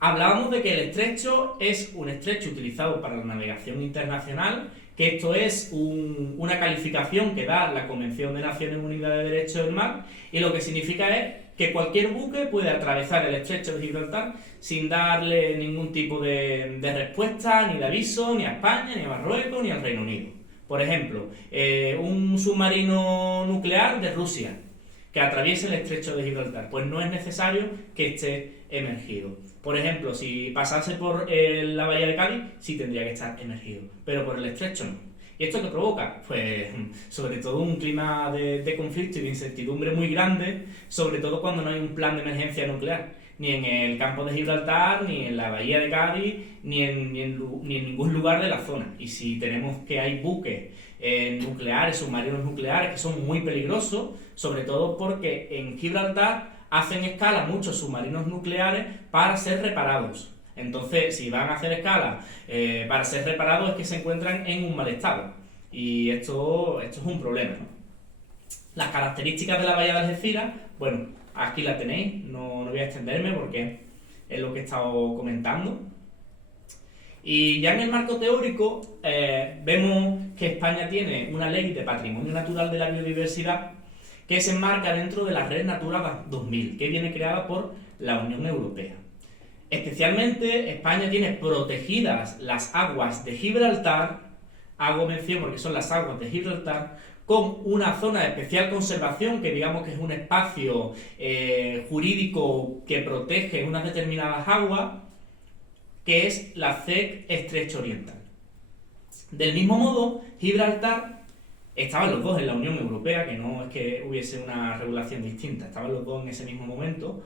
Hablábamos de que el estrecho es un estrecho utilizado para la navegación internacional, que esto es una calificación que da la Convención de Naciones Unidas de Derecho del Mar, y lo que significa es que cualquier buque puede atravesar el estrecho de Gibraltar sin darle ningún tipo de respuesta, ni de aviso, ni a España, ni a Marruecos, ni al Reino Unido. Por ejemplo, un submarino nuclear de Rusia que atraviese el estrecho de Gibraltar, pues no es necesario que esté emergido. Por ejemplo, si pasase por la bahía de Cádiz, sí tendría que estar emergido, pero por el estrecho no. ¿Y esto qué provoca? Pues sobre todo un clima de conflicto y de incertidumbre muy grande, sobre todo cuando no hay un plan de emergencia nuclear, ni en el campo de Gibraltar, ni en la bahía de Cádiz, ni en ningún lugar de la zona. Y si tenemos que hay buques nucleares, submarinos nucleares, que son muy peligrosos, sobre todo porque en Gibraltar hacen escala muchos submarinos nucleares para ser reparados. Entonces, si van a hacer escala para ser reparados, es que se encuentran en un mal estado. Y esto es un problema, ¿no? Las características de la bahía de Algeciras, bueno, aquí la tenéis, no voy a extenderme porque es lo que he estado comentando. Y ya en el marco teórico vemos que España tiene una ley de patrimonio natural de la biodiversidad que se enmarca dentro de la Red Natura 2000, que viene creada por la Unión Europea. Especialmente España tiene protegidas las aguas de Gibraltar, hago mención porque son las aguas de Gibraltar, con una zona de especial conservación, que digamos que es un espacio jurídico que protege unas determinadas aguas, que es la CEC Estrecho Oriental. Del mismo modo, Gibraltar, estaban los dos en la Unión Europea, que no es que hubiese una regulación distinta, estaban los dos en ese mismo momento,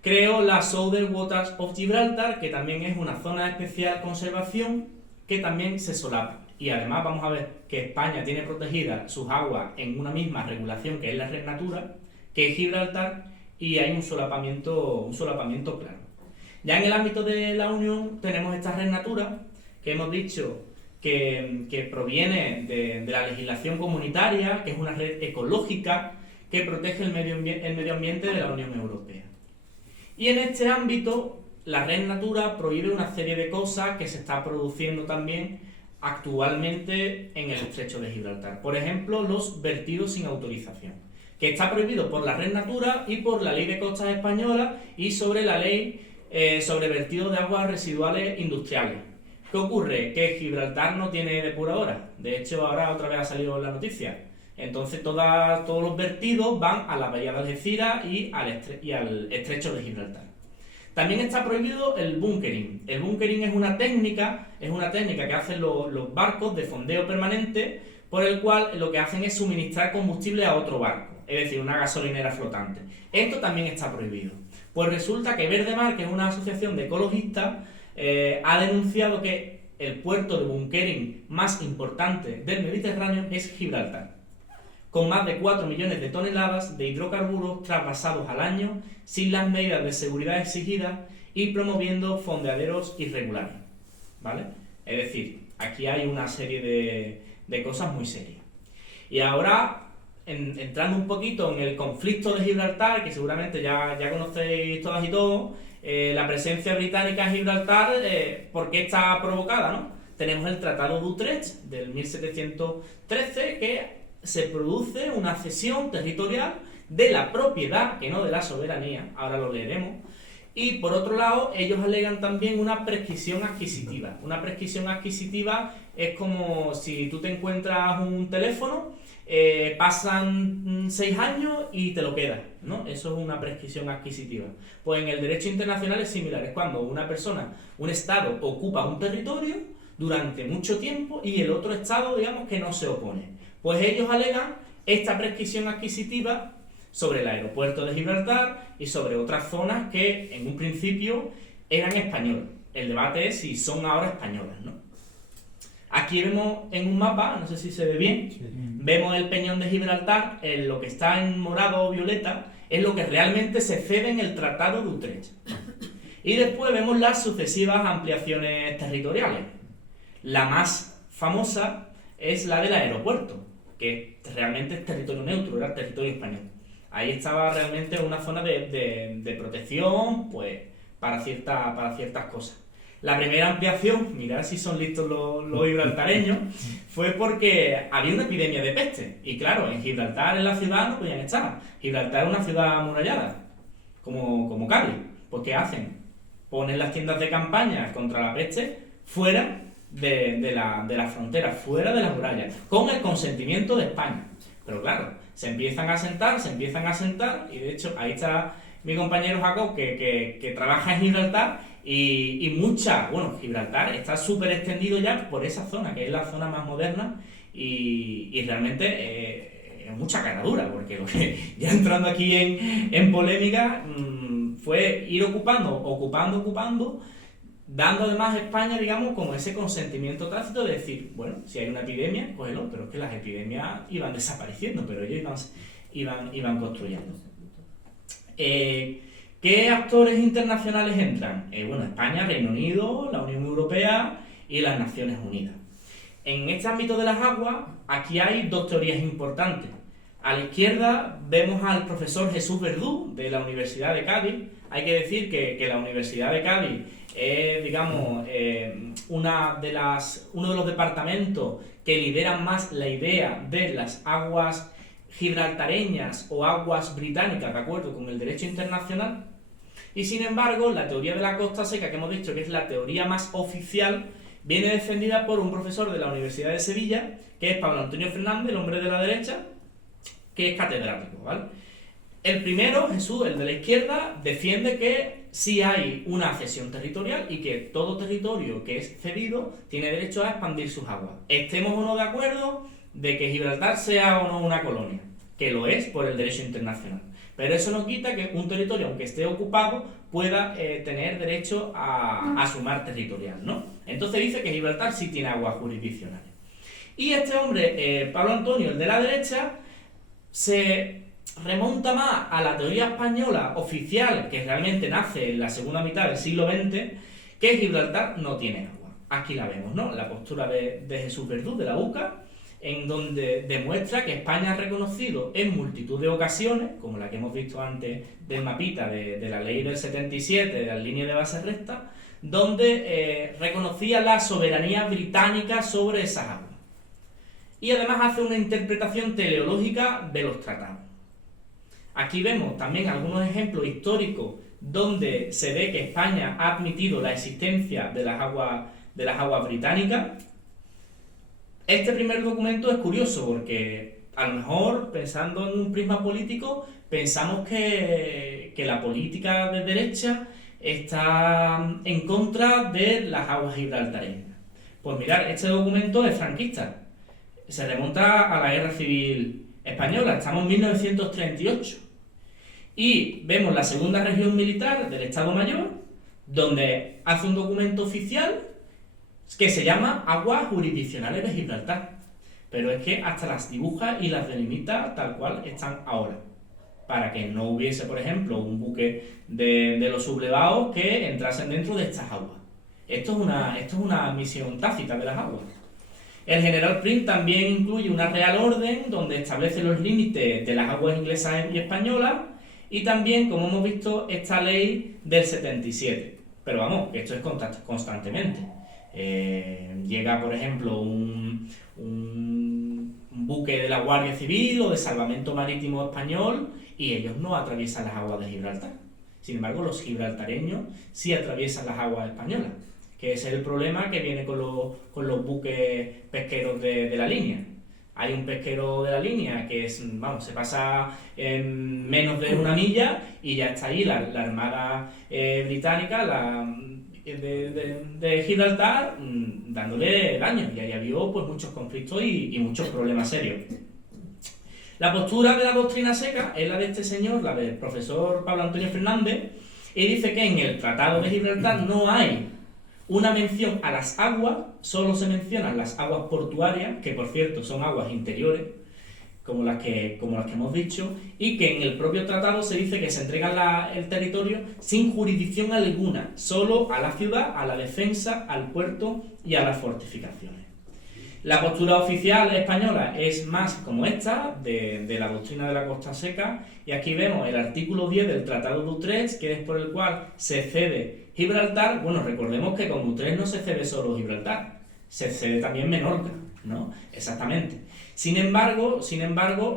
creó la Southern Waters of Gibraltar, que también es una zona de especial conservación que también se solapa. Y además vamos a ver que España tiene protegidas sus aguas en una misma regulación que es la Red Natura, que es Gibraltar, y hay un solapamiento claro. Ya en el ámbito de la Unión tenemos esta Red Natura, que hemos dicho que proviene de la legislación comunitaria, que es una red ecológica que protege el medio ambiente de la Unión Europea. Y en este ámbito, la Red Natura prohíbe una serie de cosas que se está produciendo también actualmente en el estrecho de Gibraltar. Por ejemplo, los vertidos sin autorización, que está prohibido por la Red Natura y por la Ley de Costas Española y sobre la Ley sobre vertido de aguas residuales industriales. ¿Qué ocurre? Que Gibraltar no tiene depuradora. De hecho, ahora otra vez ha salido la noticia. Entonces todos los vertidos van a la bahía de Algeciras y al estrecho de Gibraltar. También está prohibido el bunkering. El bunkering es una técnica que hacen los barcos de fondeo permanente, por el cual lo que hacen es suministrar combustible a otro barco, es decir, una gasolinera flotante. Esto también está prohibido. Pues resulta que Verde Mar, que es una asociación de ecologistas, ha denunciado que el puerto de bunkering más importante del Mediterráneo es Gibraltar, con más de 4 millones de toneladas de hidrocarburos trasvasados al año, sin las medidas de seguridad exigidas y promoviendo fondeaderos irregulares, ¿vale? Es decir, aquí hay una serie de cosas muy serias. Y ahora, entrando un poquito en el conflicto de Gibraltar, que seguramente ya conocéis todas y todos, la presencia británica en Gibraltar, ¿por qué está provocada, no? Tenemos el Tratado de Utrecht del 1713, que se produce una cesión territorial de la propiedad, que no de la soberanía, ahora lo leeremos, y por otro lado ellos alegan también una prescripción adquisitiva. Una prescripción adquisitiva es como si tú te encuentras un teléfono, pasan 6 años y te lo quedas, ¿no? Eso es una prescripción adquisitiva. Pues en el derecho internacional es similar, es cuando una persona, un Estado ocupa un territorio durante mucho tiempo y el otro Estado, digamos, que no se opone. Pues ellos alegan esta prescripción adquisitiva sobre el aeropuerto de Gibraltar y sobre otras zonas que en un principio eran españolas. El debate es si son ahora españolas, ¿no? Aquí vemos en un mapa, no sé si se ve bien, sí. Vemos el peñón de Gibraltar, lo que está en morado o violeta es lo que realmente se cede en el Tratado de Utrecht. Y después vemos las sucesivas ampliaciones territoriales. La más famosa es la del aeropuerto, que realmente es territorio neutro, era territorio español. Ahí estaba realmente una zona de protección, pues, para ciertas cosas. La primera ampliación, mirad si son listos los gibraltareños, fue porque había una epidemia de peste. Y claro, en Gibraltar, en la ciudad, no podían estar. Gibraltar es una ciudad amurallada, como Cádiz. Pues ¿qué hacen? Ponen las tiendas de campaña contra la peste fuera de la frontera, fuera de la muralla, con el consentimiento de España. Pero claro, se empiezan a asentar, y de hecho ahí está mi compañero Jacob, que trabaja en Gibraltar, Gibraltar está súper extendido ya por esa zona, que es la zona más moderna, y realmente es mucha cara dura, porque lo que, ya entrando aquí en polémica, fue ir ocupando, dando además a España, digamos, como ese consentimiento tácito de decir, bueno, si hay una epidemia, cógelo, pero es que las epidemias iban desapareciendo, pero ellos iban construyendo. ¿Qué actores internacionales entran? España, Reino Unido, la Unión Europea y las Naciones Unidas. En este ámbito de las aguas, aquí hay dos teorías importantes. A la izquierda vemos al profesor Jesús Verdú, de la Universidad de Cádiz. Hay que decir que la Universidad de Cádiz es, digamos, uno de los departamentos que lideran más la idea de las aguas gibraltareñas o aguas británicas, de acuerdo con el derecho internacional. Y sin embargo, la teoría de la costa seca, que hemos dicho que es la teoría más oficial, viene defendida por un profesor de la Universidad de Sevilla, que es Pablo Antonio Fernández, el hombre de la derecha, que es catedrático, ¿vale? El primero, Jesús, el de la izquierda, defiende que sí hay una cesión territorial y que todo territorio que es cedido tiene derecho a expandir sus aguas. Estemos o no de acuerdo de que Gibraltar sea o no una colonia, que lo es por el derecho internacional. Pero eso no quita que un territorio, aunque esté ocupado, pueda tener derecho a su mar territorial, ¿no? Entonces dice que Gibraltar sí tiene aguas jurisdiccionales. Y este hombre, Pablo Antonio, el de la derecha, se remonta más a la teoría española oficial, que realmente nace en la segunda mitad del siglo XX, que Gibraltar no tiene agua. Aquí la vemos, ¿no? La postura de Jesús Verdú, de la UCA, en donde demuestra que España ha reconocido en multitud de ocasiones, como la que hemos visto antes del mapita de la ley del 77, de las líneas de base recta, donde reconocía la soberanía británica sobre esas aguas. Y además hace una interpretación teleológica de los tratados. Aquí vemos también algunos ejemplos históricos donde se ve que España ha admitido la existencia de las aguas británicas. Este primer documento es curioso porque a lo mejor, pensando en un prisma político, pensamos que la política de derecha está en contra de las aguas gibraltareñas. Pues mirad, este documento es franquista. Se remonta a la Guerra Civil Española, estamos en 1938. Y vemos la segunda región militar del Estado Mayor, donde hace un documento oficial que se llama Aguas Jurisdiccionales de Gibraltar. Pero es que hasta las dibuja y las delimita tal cual están ahora. Para que no hubiese, por ejemplo, un buque de los sublevados que entrasen dentro de estas aguas. Esto es una misión tácita de las aguas. El General Prim también incluye una Real Orden donde establece los límites de las aguas inglesas y españolas y también, como hemos visto, esta ley del 77. Pero vamos, que esto es constantemente. Llega, por ejemplo, un buque de la Guardia Civil o de Salvamento Marítimo Español y ellos no atraviesan las aguas de Gibraltar. Sin embargo, los gibraltareños sí atraviesan las aguas españolas, que ese es el problema que viene con los buques pesqueros de la línea. Hay un pesquero de la línea que se pasa en menos de una milla y ya está ahí la Armada Británica de Gibraltar dándole daños, y ahí ha habido pues, muchos conflictos y muchos problemas serios. La postura de la doctrina seca es la de este señor, la del profesor Pablo Antonio Fernández, y dice que en el Tratado de Gibraltar no hay una mención a las aguas, solo se mencionan las aguas portuarias, que por cierto son aguas interiores, como las que hemos dicho, y que en el propio tratado se dice que se entrega el territorio sin jurisdicción alguna, solo a la ciudad, a la defensa, al puerto y a las fortificaciones. La postura oficial española es más como esta, de la doctrina de la costa seca, y aquí vemos el artículo 10 del Tratado de Utrecht, que es por el cual se cede Gibraltar. Bueno, recordemos que con Utrecht no se cede solo Gibraltar, se cede también Menorca, ¿no? Exactamente. Sin embargo,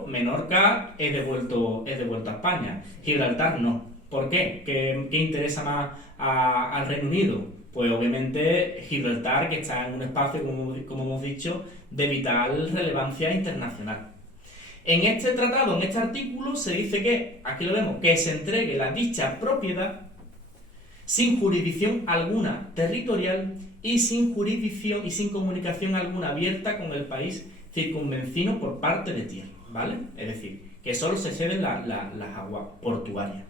Menorca es devuelto a España, Gibraltar no. ¿Por qué? ¿Qué interesa más al Reino Unido? Pues obviamente Gibraltar, que está en un espacio, como hemos dicho, de vital relevancia internacional. En este tratado, en este artículo, se dice que, aquí lo vemos, que se entregue la dicha propiedad sin jurisdicción alguna territorial y sin jurisdicción y sin comunicación alguna abierta con el país circunvecino por parte de tierra, ¿vale? Es decir, que solo se ceden las aguas portuarias.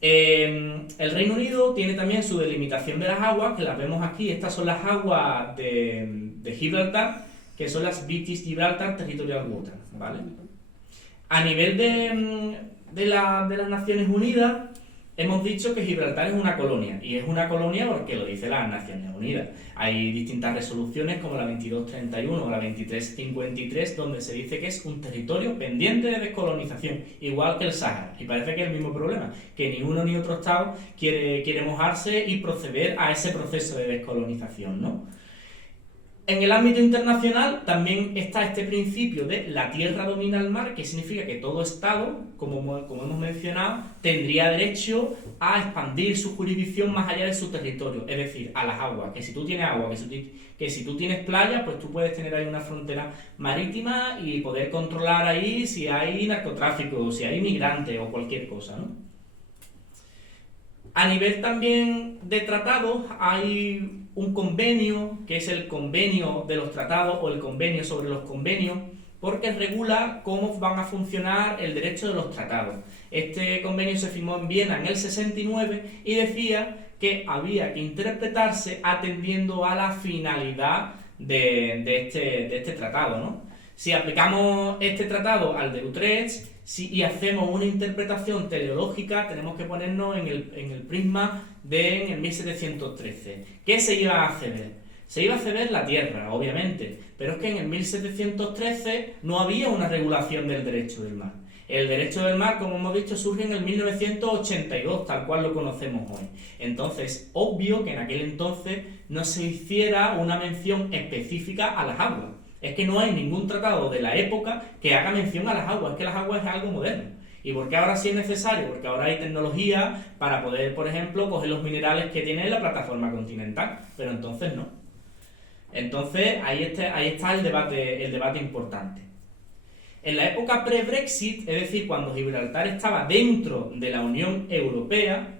El Reino Unido tiene también su delimitación de las aguas, que las vemos aquí. Estas son las aguas de Gibraltar, que son las British Gibraltar Territorial Waters, ¿vale? A nivel de las Naciones Unidas, hemos dicho que Gibraltar es una colonia, y es una colonia porque lo dice las Naciones Unidas. Hay distintas resoluciones como la 2231 o la 2353 donde se dice que es un territorio pendiente de descolonización, igual que el Sáhara. Y parece que es el mismo problema, que ni uno ni otro Estado quiere mojarse y proceder a ese proceso de descolonización, ¿no? En el ámbito internacional también está este principio de la tierra domina el mar, que significa que todo Estado, como hemos mencionado, tendría derecho a expandir su jurisdicción más allá de su territorio, es decir, a las aguas. Que si tú tienes agua, que si tú tienes playa, pues tú puedes tener ahí una frontera marítima y poder controlar ahí si hay narcotráfico, si hay migrantes o cualquier cosa, ¿no? A nivel también de tratados hay un convenio, que es el convenio de los tratados o el convenio sobre los convenios, porque regula cómo van a funcionar el derecho de los tratados. Este convenio se firmó en Viena en el 69 y decía que había que interpretarse atendiendo a la finalidad de este tratado, ¿no? Si aplicamos este tratado al de Utrecht y hacemos una interpretación teleológica, tenemos que ponernos en el prisma de en el 1713. ¿Qué se iba a ceder? Se iba a ceder la tierra, obviamente, pero es que en el 1713 no había una regulación del derecho del mar. El derecho del mar, como hemos dicho, surge en el 1982, tal cual lo conocemos hoy. Entonces, obvio que en aquel entonces no se hiciera una mención específica a las aguas. Es que no hay ningún tratado de la época que haga mención a las aguas, es que las aguas es algo moderno. ¿Y por qué ahora sí es necesario? Porque ahora hay tecnología para poder, por ejemplo, coger los minerales que tiene la plataforma continental, pero entonces no. Entonces ahí está el debate importante. En la época pre-Brexit, es decir, cuando Gibraltar estaba dentro de la Unión Europea,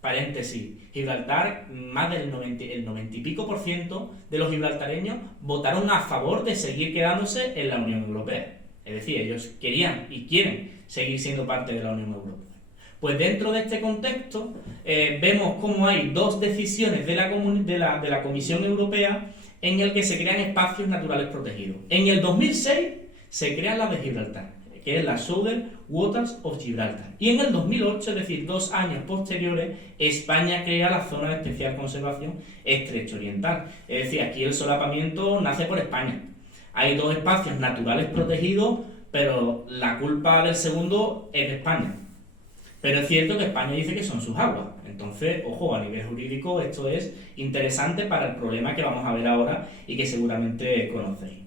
paréntesis, Gibraltar, más del 90 y pico por ciento de los gibraltareños votaron a favor de seguir quedándose en la Unión Europea. Es decir, ellos querían y quieren seguir siendo parte de la Unión Europea. Pues dentro de este contexto vemos cómo hay dos decisiones de la Comisión Europea en el que se crean espacios naturales protegidos. En el 2006 se crean las de Gibraltar, que es la Southern Waters of Gibraltar. Y en el 2008, es decir, 2 años posteriores, España crea la Zona de Especial Conservación Estrecho Oriental. Es decir, aquí el solapamiento nace por España. Hay 2 espacios naturales protegidos, pero la culpa del segundo es de España. Pero es cierto que España dice que son sus aguas. Entonces, ojo, a nivel jurídico esto es interesante para el problema que vamos a ver ahora y que seguramente conocéis.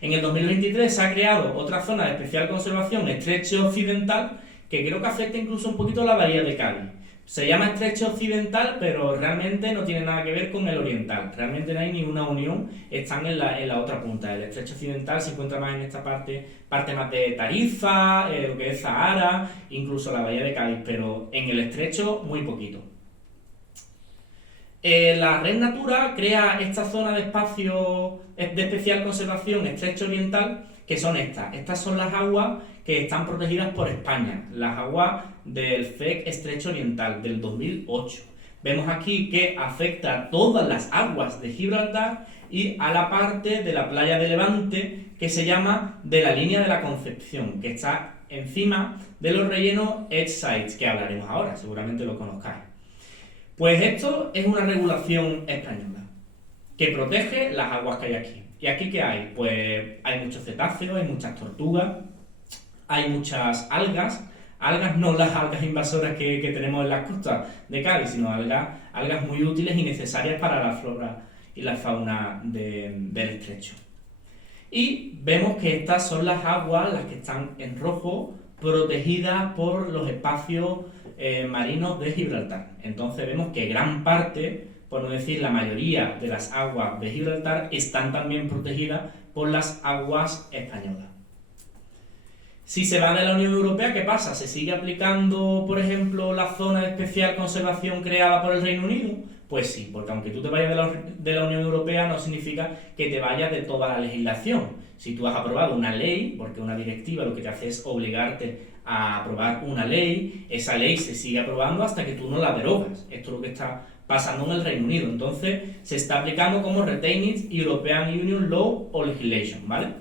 En el 2023 se ha creado otra zona de especial conservación, Estrecho Occidental, que creo que afecta incluso un poquito a la bahía de Cádiz. Se llama Estrecho Occidental, pero realmente no tiene nada que ver con el oriental. Realmente no hay ninguna unión, están en la otra punta. El Estrecho Occidental se encuentra más en esta parte más de Tarifa, lo que es Zahara, incluso la bahía de Cádiz, pero en el Estrecho muy poquito. La Red Natura crea esta zona de espacio de especial conservación Estrecho Oriental, que son estas. Estas son las aguas que están protegidas por España, las aguas del FEC Estrecho Oriental del 2008. Vemos aquí que afecta a todas las aguas de Gibraltar y a la parte de la playa de Levante que se llama de la línea de la Concepción, que está encima de los rellenos Edge Sites, que hablaremos ahora, seguramente lo conozcáis. Pues esto es una regulación española que protege las aguas que hay aquí. ¿Y aquí qué hay? Pues hay muchos cetáceos, hay muchas tortugas, hay muchas algas no las algas invasoras que tenemos en las costas de Cádiz, sino algas muy útiles y necesarias para la flora y la fauna del estrecho. Y vemos que estas son las aguas, las que están en rojo, protegidas por los espacios marinos de Gibraltar. Entonces vemos que gran parte, por no decir la mayoría de las aguas de Gibraltar, están también protegidas por las aguas españolas. Si se va de la Unión Europea, ¿qué pasa? ¿Se sigue aplicando, por ejemplo, la zona de especial conservación creada por el Reino Unido? Pues sí, porque aunque tú te vayas de la Unión Europea no significa que te vayas de toda la legislación. Si tú has aprobado una ley, porque una directiva lo que te hace es obligarte a aprobar una ley, esa ley se sigue aprobando hasta que tú no la derogas. Esto es lo que está pasando en el Reino Unido. Entonces, se está aplicando como Retained European Union Law o Legislation, ¿vale?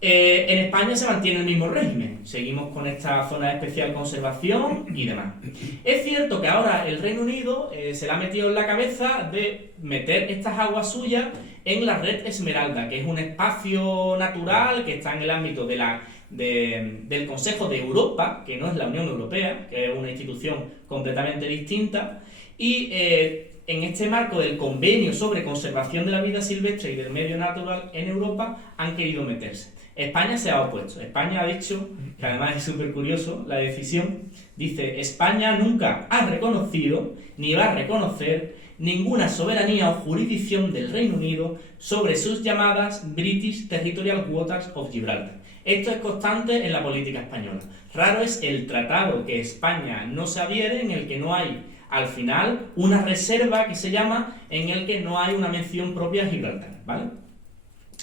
En España se mantiene el mismo régimen, seguimos con esta zona de especial conservación y demás. Es cierto que ahora el Reino Unido se le ha metido en la cabeza de meter estas aguas suyas en la Red Esmeralda, que es un espacio natural que está en el ámbito del Consejo de Europa, que no es la Unión Europea, que es una institución completamente distinta, y en este marco del convenio sobre conservación de la vida silvestre y del medio natural en Europa han querido meterse. España se ha opuesto. España ha dicho, que además es súper curioso la decisión, dice: España nunca ha reconocido ni va a reconocer ninguna soberanía o jurisdicción del Reino Unido sobre sus llamadas British Territorial Waters of Gibraltar. Esto es constante en la política española. Raro es el tratado que España no se adhiere, en el que no hay al final una reserva que se llama, en el que no hay una mención propia a Gibraltar, ¿vale?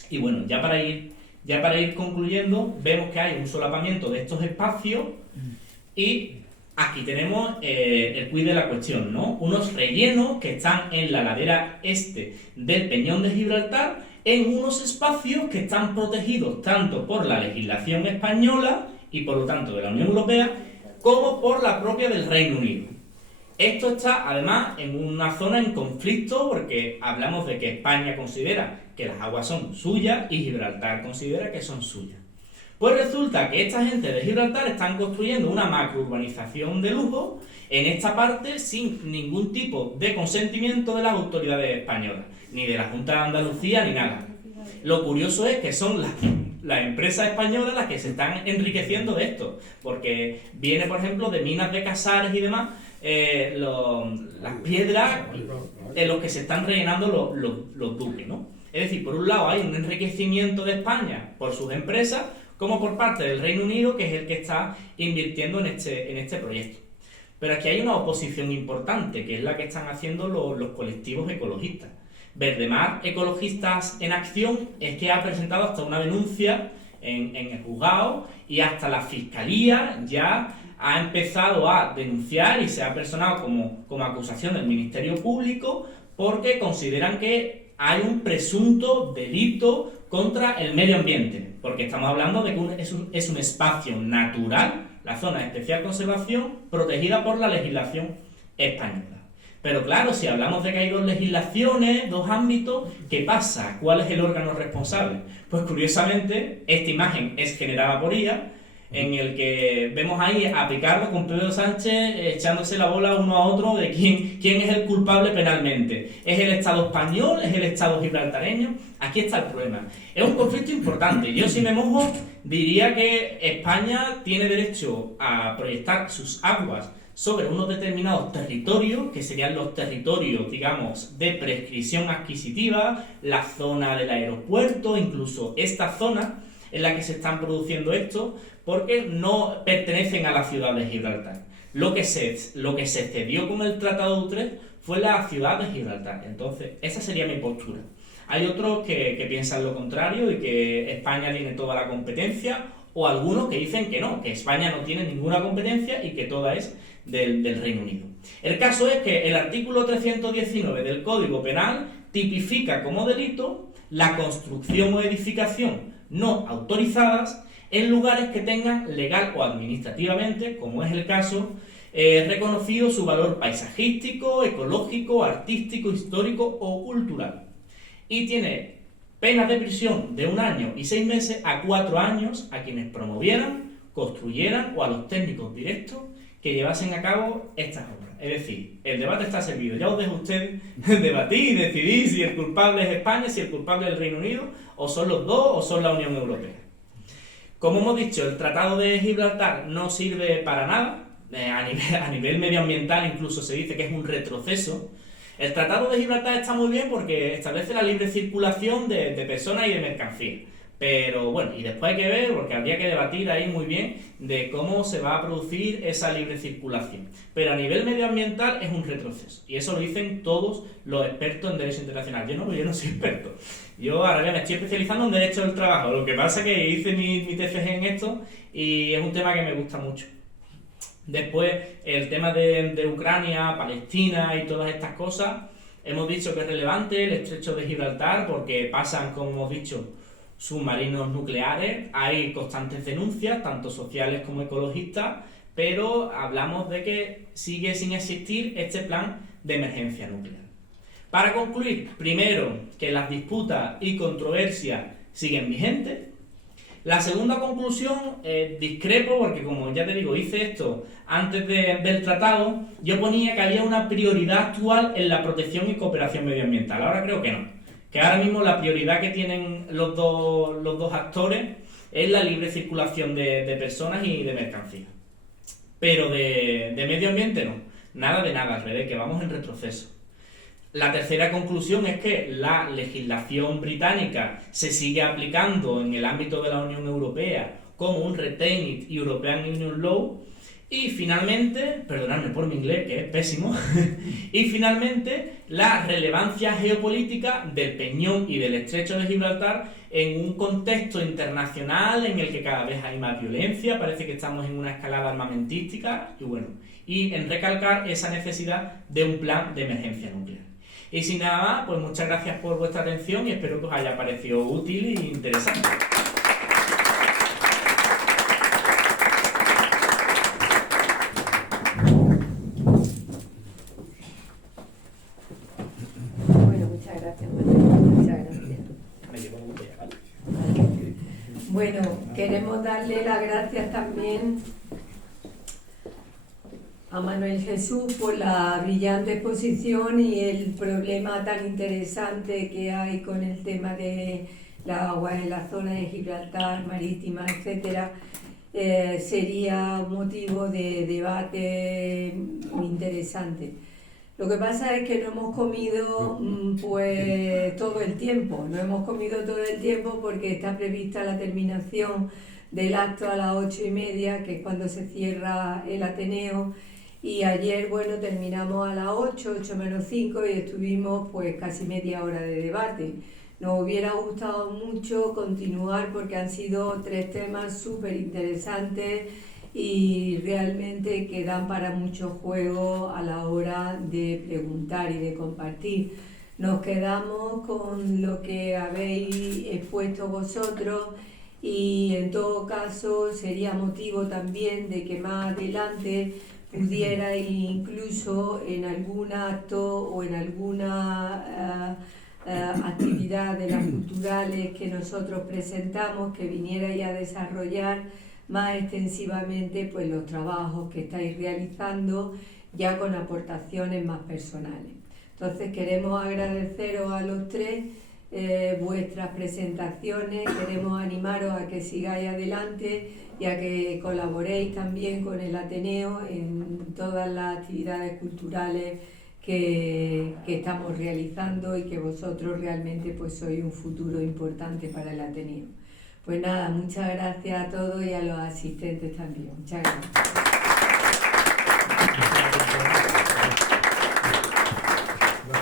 Y bueno, ya para ir concluyendo, vemos que hay un solapamiento de estos espacios y aquí tenemos el quid de la cuestión, ¿no? Unos rellenos que están en la ladera este del Peñón de Gibraltar, en unos espacios que están protegidos tanto por la legislación española y por lo tanto de la Unión Europea, como por la propia del Reino Unido. Esto está además en una zona en conflicto, porque hablamos de que España considera que las aguas son suyas y Gibraltar considera que son suyas. Pues resulta que esta gente de Gibraltar están construyendo una macrourbanización de lujo en esta parte sin ningún tipo de consentimiento de las autoridades españolas, ni de la Junta de Andalucía ni nada. Lo curioso es que son las empresas españolas las que se están enriqueciendo de esto, porque viene, por ejemplo, de minas de Casares y demás, las piedras en los que se están rellenando los buques, ¿no? Es decir, por un lado hay un enriquecimiento de España por sus empresas, como por parte del Reino Unido, que es el que está invirtiendo en este proyecto. Pero aquí hay una oposición importante, que es la que están haciendo los colectivos ecologistas. Verdemar Ecologistas en Acción es que ha presentado hasta una denuncia en el juzgado, y hasta la Fiscalía ya ha empezado a denunciar y se ha personado como acusación del Ministerio Público, porque consideran que hay un presunto delito contra el medio ambiente, porque estamos hablando de que es un espacio natural, la zona de especial conservación, protegida por la legislación española. Pero claro, si hablamos de que hay dos legislaciones, dos ámbitos, ¿qué pasa? ¿Cuál es el órgano responsable? Pues curiosamente, esta imagen es generada por IA, en el que vemos ahí a Picardo con Pedro Sánchez echándose la bola uno a otro de quién es el culpable penalmente. ¿Es el Estado español? ¿Es el Estado gibraltareño? Aquí está el problema. Es un conflicto importante. Yo, si me mojo, diría que España tiene derecho a proyectar sus aguas sobre unos determinados territorios, que serían los territorios, digamos, de prescripción adquisitiva, la zona del aeropuerto, incluso esta zona en la que se están produciendo esto, porque no pertenecen a la ciudad de Gibraltar. Lo que se cedió con el Tratado de Utrecht fue la ciudad de Gibraltar. Entonces, esa sería mi postura. Hay otros que piensan lo contrario y que España tiene toda la competencia, o algunos que dicen que no, que España no tiene ninguna competencia y que toda es del Reino Unido. El caso es que el artículo 319 del Código Penal tipifica como delito la construcción o edificación no autorizadas en lugares que tengan legal o administrativamente, como es el caso, reconocido su valor paisajístico, ecológico, artístico, histórico o cultural. Y tiene penas de prisión de 1 año y 6 meses a 4 años a quienes promovieran, construyeran o a los técnicos directos que llevasen a cabo estas obras. Es decir, el debate está servido. Ya os dejo a ustedes debatir y decidir si el culpable es España, si el culpable es el Reino Unido, o son los dos, o son la Unión Europea. Como hemos dicho, el Tratado de Gibraltar no sirve para nada, a nivel medioambiental incluso se dice que es un retroceso. El Tratado de Gibraltar está muy bien porque establece la libre circulación de personas y de mercancías. Pero bueno, y después hay que ver, porque habría que debatir ahí muy bien de cómo se va a producir esa libre circulación. Pero a nivel medioambiental es un retroceso. Y eso lo dicen todos los expertos en derecho internacional. Yo no soy experto. Yo ahora me estoy especializando en derecho del trabajo. Lo que pasa es que hice mi TFG en esto y es un tema que me gusta mucho. Después, el tema de Ucrania, Palestina y todas estas cosas. Hemos dicho que es relevante el estrecho de Gibraltar porque pasan, como hemos dicho, submarinos nucleares. Hay constantes denuncias, tanto sociales como ecologistas, pero hablamos de que sigue sin existir este plan de emergencia nuclear. Para concluir, primero, que las disputas y controversias siguen vigentes. La segunda conclusión, discrepo porque, como ya te digo, hice esto antes del tratado, yo ponía que había una prioridad actual en la protección y cooperación medioambiental. Ahora creo que no. Que ahora mismo la prioridad que tienen los dos actores es la libre circulación de personas y de mercancías. Pero de medio ambiente no. Nada de nada, al revés, que vamos en retroceso. La tercera conclusión es que la legislación británica se sigue aplicando en el ámbito de la Unión Europea como un Retained European Union Law. Y finalmente, perdonadme por mi inglés, que es pésimo, y finalmente la relevancia geopolítica del Peñón y del Estrecho de Gibraltar en un contexto internacional en el que cada vez hay más violencia, parece que estamos en una escalada armamentística, y en recalcar esa necesidad de un plan de emergencia nuclear. Y sin nada más, pues muchas gracias por vuestra atención y espero que os haya parecido útil e interesante. Bueno, muchas gracias, Manuel. Muchas gracias. Me llevo la botella, ¿vale? Bueno, queremos darle las gracias también a Manuel Jesús por la brillante exposición y el problema tan interesante que hay con el tema de las aguas en la zona de Gibraltar, marítima, etcétera. Sería un motivo de debate muy interesante. Lo que pasa es que no hemos comido pues todo el tiempo, porque está prevista la terminación del acto a las 8:30, que es cuando se cierra el Ateneo, y ayer, terminamos a las 8 menos 5 y estuvimos pues casi media hora de debate. Nos hubiera gustado mucho continuar porque han sido 3 temas súper interesantes y realmente que dan para mucho juego a la hora de preguntar y de compartir. Nos quedamos con lo que habéis expuesto vosotros y en todo caso sería motivo también de que más adelante pudiera incluso en algún acto o en alguna actividad de las culturales que nosotros presentamos, que vinierais a desarrollar más extensivamente pues los trabajos que estáis realizando ya con aportaciones más personales. Entonces queremos agradeceros a los 3 vuestras presentaciones, queremos animaros a que sigáis adelante y a que colaboréis también con el Ateneo en todas las actividades culturales que estamos realizando y que vosotros realmente pues sois un futuro importante para el Ateneo. Pues nada, muchas gracias a todos y a los asistentes también. Muchas gracias.